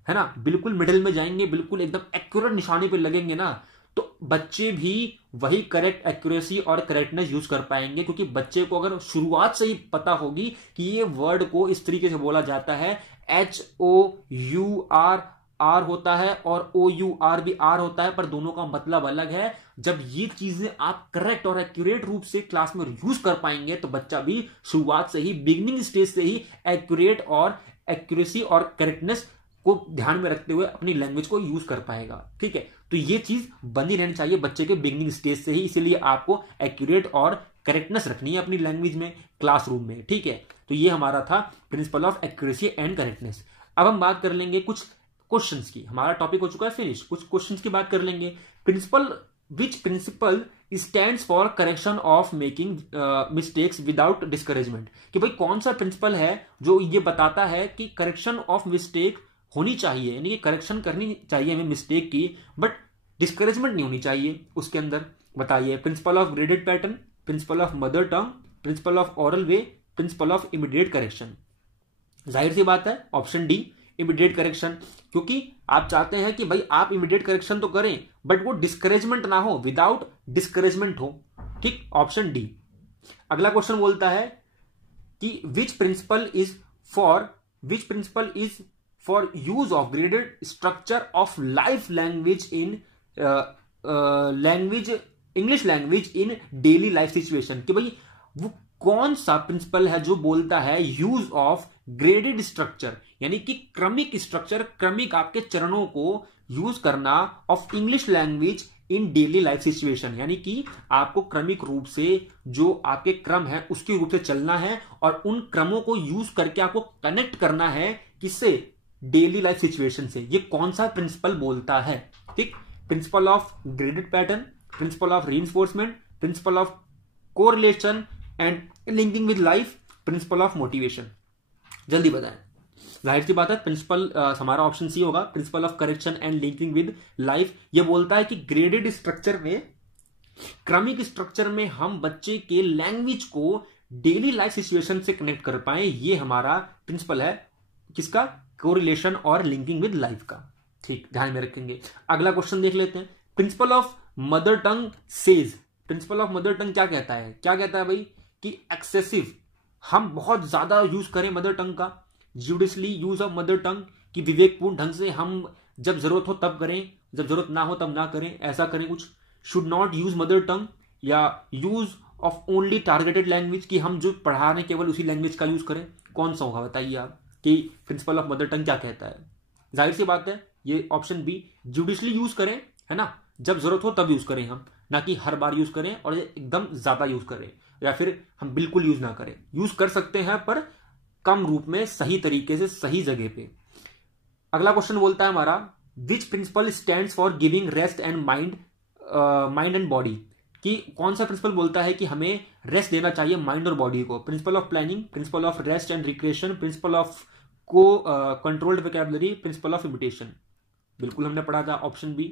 है ना, बिल्कुल मिडिल में जाएंगे, बिल्कुल एकदम एक्यूरेट निशाने पे लगेंगे ना, तो बच्चे भी वही करेक्ट एक्यूरेसी और करेक्टनेस यूज कर पाएंगे। क्योंकि बच्चे को अगर शुरुआत से ही पता होगी कि ये वर्ड को इस तरीके से बोला जाता है, HOUR आर होता है और OUR भी आर होता है, पर दोनों का मतलब अलग है। जब ये चीजें आप करेक्ट और एक्यूरेट रूप से क्लास में यूज कर पाएंगे तो बच्चा भी शुरुआत से ही, बिगिनिंग स्टेज से ही एक्यूरेट और एक्यूरेसी और करेक्टनेस को ध्यान में रखते हुए अपनी लैंग्वेज को यूज कर पाएगा। ठीक है, तो ये चीज बनी रहनी चाहिए बच्चे के बिगिनिंग स्टेज से ही, इसीलिए आपको एक्यूरेट और करेक्टनेस रखनी है अपनी लैंग्वेज में, क्लासरूम में। ठीक है, तो ये हमारा था principal of accuracy and correctness. अब हम बात कर लेंगे कुछ क्वेश्चंस की। हमारा टॉपिक हो चुका है फिनिश, कुछ क्वेश्चंस की बात कर लेंगे। Principal which principle stands for correction of making mistakes without discouragement, कि भाई कौन सा प्रिंसिपल है जो ये बताता है कि करेक्शन ऑफ मिस्टेक होनी चाहिए, यानी कि करेक्शन करनी चाहिए हमें मिस्टेक की, बट डिस्करेजमेंट नहीं होनी चाहिए उसके अंदर। बताइए, principle of graded pattern, principle of mother tongue, principle of oral way, principle of immediate correction. जाहिर सी बात है ऑप्शन डी इमीडिएट करेक्शन, क्योंकि आप चाहते हैं कि भाई आप इमीडिएट करेक्शन तो करें बट वो डिस्करेजमेंट ना हो, विदाउट डिस्करेजमेंट हो। ठीक, ऑप्शन डी। अगला क्वेश्चन बोलता है कि which principle is for use of graded structure of life language in English language in daily life situation, कि भाई वो कौन सा प्रिंसिपल है जो बोलता है यूज ऑफ ग्रेडेड स्ट्रक्चर, यानी कि क्रमिक स्ट्रक्चर, क्रमिक आपके चरणों को यूज करना of English language in daily life situation, यानी कि आपको क्रमिक रूप से जो आपके क्रम है उसके रूप से चलना है और उन क्रमों को यूज करके आपको कनेक्ट करना है किससे, डेली लाइफ सिचुएशन से। ये कौन सा प्रिंसिपल बोलता है? ठीक, principal of graded pattern, principle of reinforcement, principle of correlation and linking with life, principle of motivation. जल्दी बताएं। जाहिर सी बात है प्रिंसिपल हमारा ऑप्शन सी होगा, principle of correction and linking with life. ये बोलता है कि ग्रेडेड स्ट्रक्चर में, क्रमिक स्ट्रक्चर में हम बच्चे के लैंग्वेज को डेली लाइफ सिचुएशन से कनेक्ट कर पाए, ये हमारा प्रिंसिपल है किसका, कोरिलेशन और लिंकिंग विद लाइफ का। ठीक, ध्यान में रखेंगे। अगला क्वेश्चन देख लेते हैं। Principal of mother tongue says, principal of mother टंग क्या कहता है? क्या कहता है भाई कि एक्सेसिव, हम बहुत ज्यादा यूज करें मदर टंग का, जुडिशली यूज ऑफ मदर टंग, कि विवेकपूर्ण ढंग से हम जब जरूरत हो तब करें, जब जरूरत ना हो तब ना करें, ऐसा करें कुछ। Should not use mother tongue, या use of only targeted language, कि हम जो पढ़ा रहे हैं केवल उसी लैंग्वेज का यूज करें। कौन सा होगा बताइए आप कि प्रिंसिपल ऑफ मदर टंग क्या कहता है? जाहिर सी बात है ये ऑप्शन बी, जुडिशली यूज करें, है ना, जब जरूरत हो तब यूज करें हम, ना कि हर बार यूज करें और एकदम ज्यादा यूज करें, या फिर हम बिल्कुल यूज ना करें। यूज कर सकते हैं पर कम रूप में, सही तरीके से, सही जगह पे। अगला क्वेश्चन बोलता है हमारा, which principle stands for giving rest and mind and body, कि कौन सा प्रिंसिपल बोलता है कि हमें रेस्ट देना चाहिए माइंड और बॉडी को? Principle of planning, principle of rest and recreation, principle of controlled vocabulary, principle of imitation. बिल्कुल हमने पढ़ा था option B,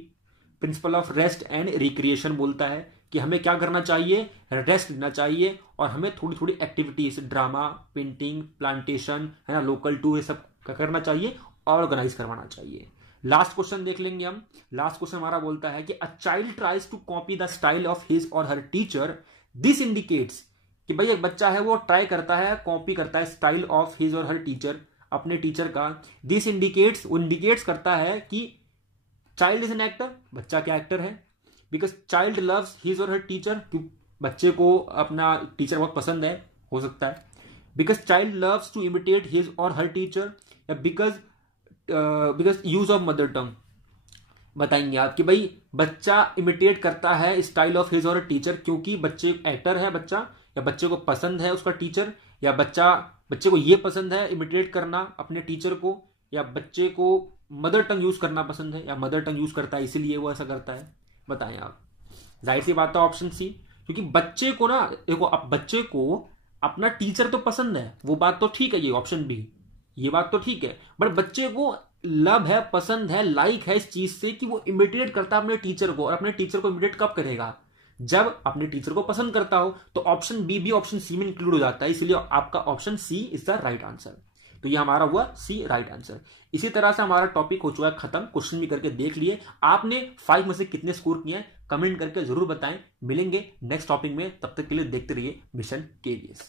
principle of rest and recreation बोलता है कि हमें क्या करना चाहिए, रेस्ट लेना चाहिए और हमें थोड़ी थोड़ी एक्टिविटीज, ड्रामा, पेंटिंग, प्लांटेशन, है ना, लोकल टूर, ये सब करना चाहिए, ऑर्गेनाइज करवाना चाहिए। लास्ट क्वेश्चन देख लेंगे हम। लास्ट क्वेश्चन हमारा बोलता है कि a child tries to copy the style of his or her teacher, this indicates, कि भाई एक बच्चा है वो ट्राई करता है, कॉपी करता है style of his or her teacher, अपने टीचर का। दिस इंडिकेट्स, वो इंडिकेट्स करता है कि चाइल्ड इज एन एक्टर, बच्चा क्या एक्टर है। Because child loves his or her teacher, क्यों बच्चे को अपना टीचर बहुत पसंद है, हो सकता है। Because child loves to imitate his or her teacher, या because use of mother tongue. बताएंगे आप कि भाई बच्चा इमिटेट करता है style of his or her teacher क्योंकि बच्चे एक्टर है बच्चा, या बच्चे को पसंद है उसका टीचर, या बच्चे को ये पसंद है इमिटेट करना अपने टीचर को, या बच्चे को मदर टंग यूज करना पसंद है, या मदर टंग यूज करता है इसीलिए वो ऐसा करता है। बताएं आप। जाहिर सी बात है ऑप्शन सी, क्योंकि बच्चे को ना, देखो अब बच्चे को अपना टीचर तो पसंद है, वो बात तो ठीक है, ये ऑप्शन बी, ये बात तो ठीक है, बट बच्चे को लव है, पसंद है, लाइक है इस चीज से कि वो इमिटेट करता है अपने टीचर को। और अपने टीचर को इमिटेट कब करेगा? जब अपने टीचर को पसंद करता हो। तो ऑप्शन बी भी ऑप्शन सी में इंक्लूड हो जाता है, इसलिए आपका option C is the right answer. तो ये हमारा हुआ सी राइट आंसर। इसी तरह से हमारा टॉपिक हो चुका है खत्म। क्वेश्चन भी करके देख लिए। आपने 5 में से कितने स्कोर किए हैं कमेंट करके जरूर बताएं। मिलेंगे नेक्स्ट टॉपिक में, तब तक के लिए देखते रहिए मिशन KVS।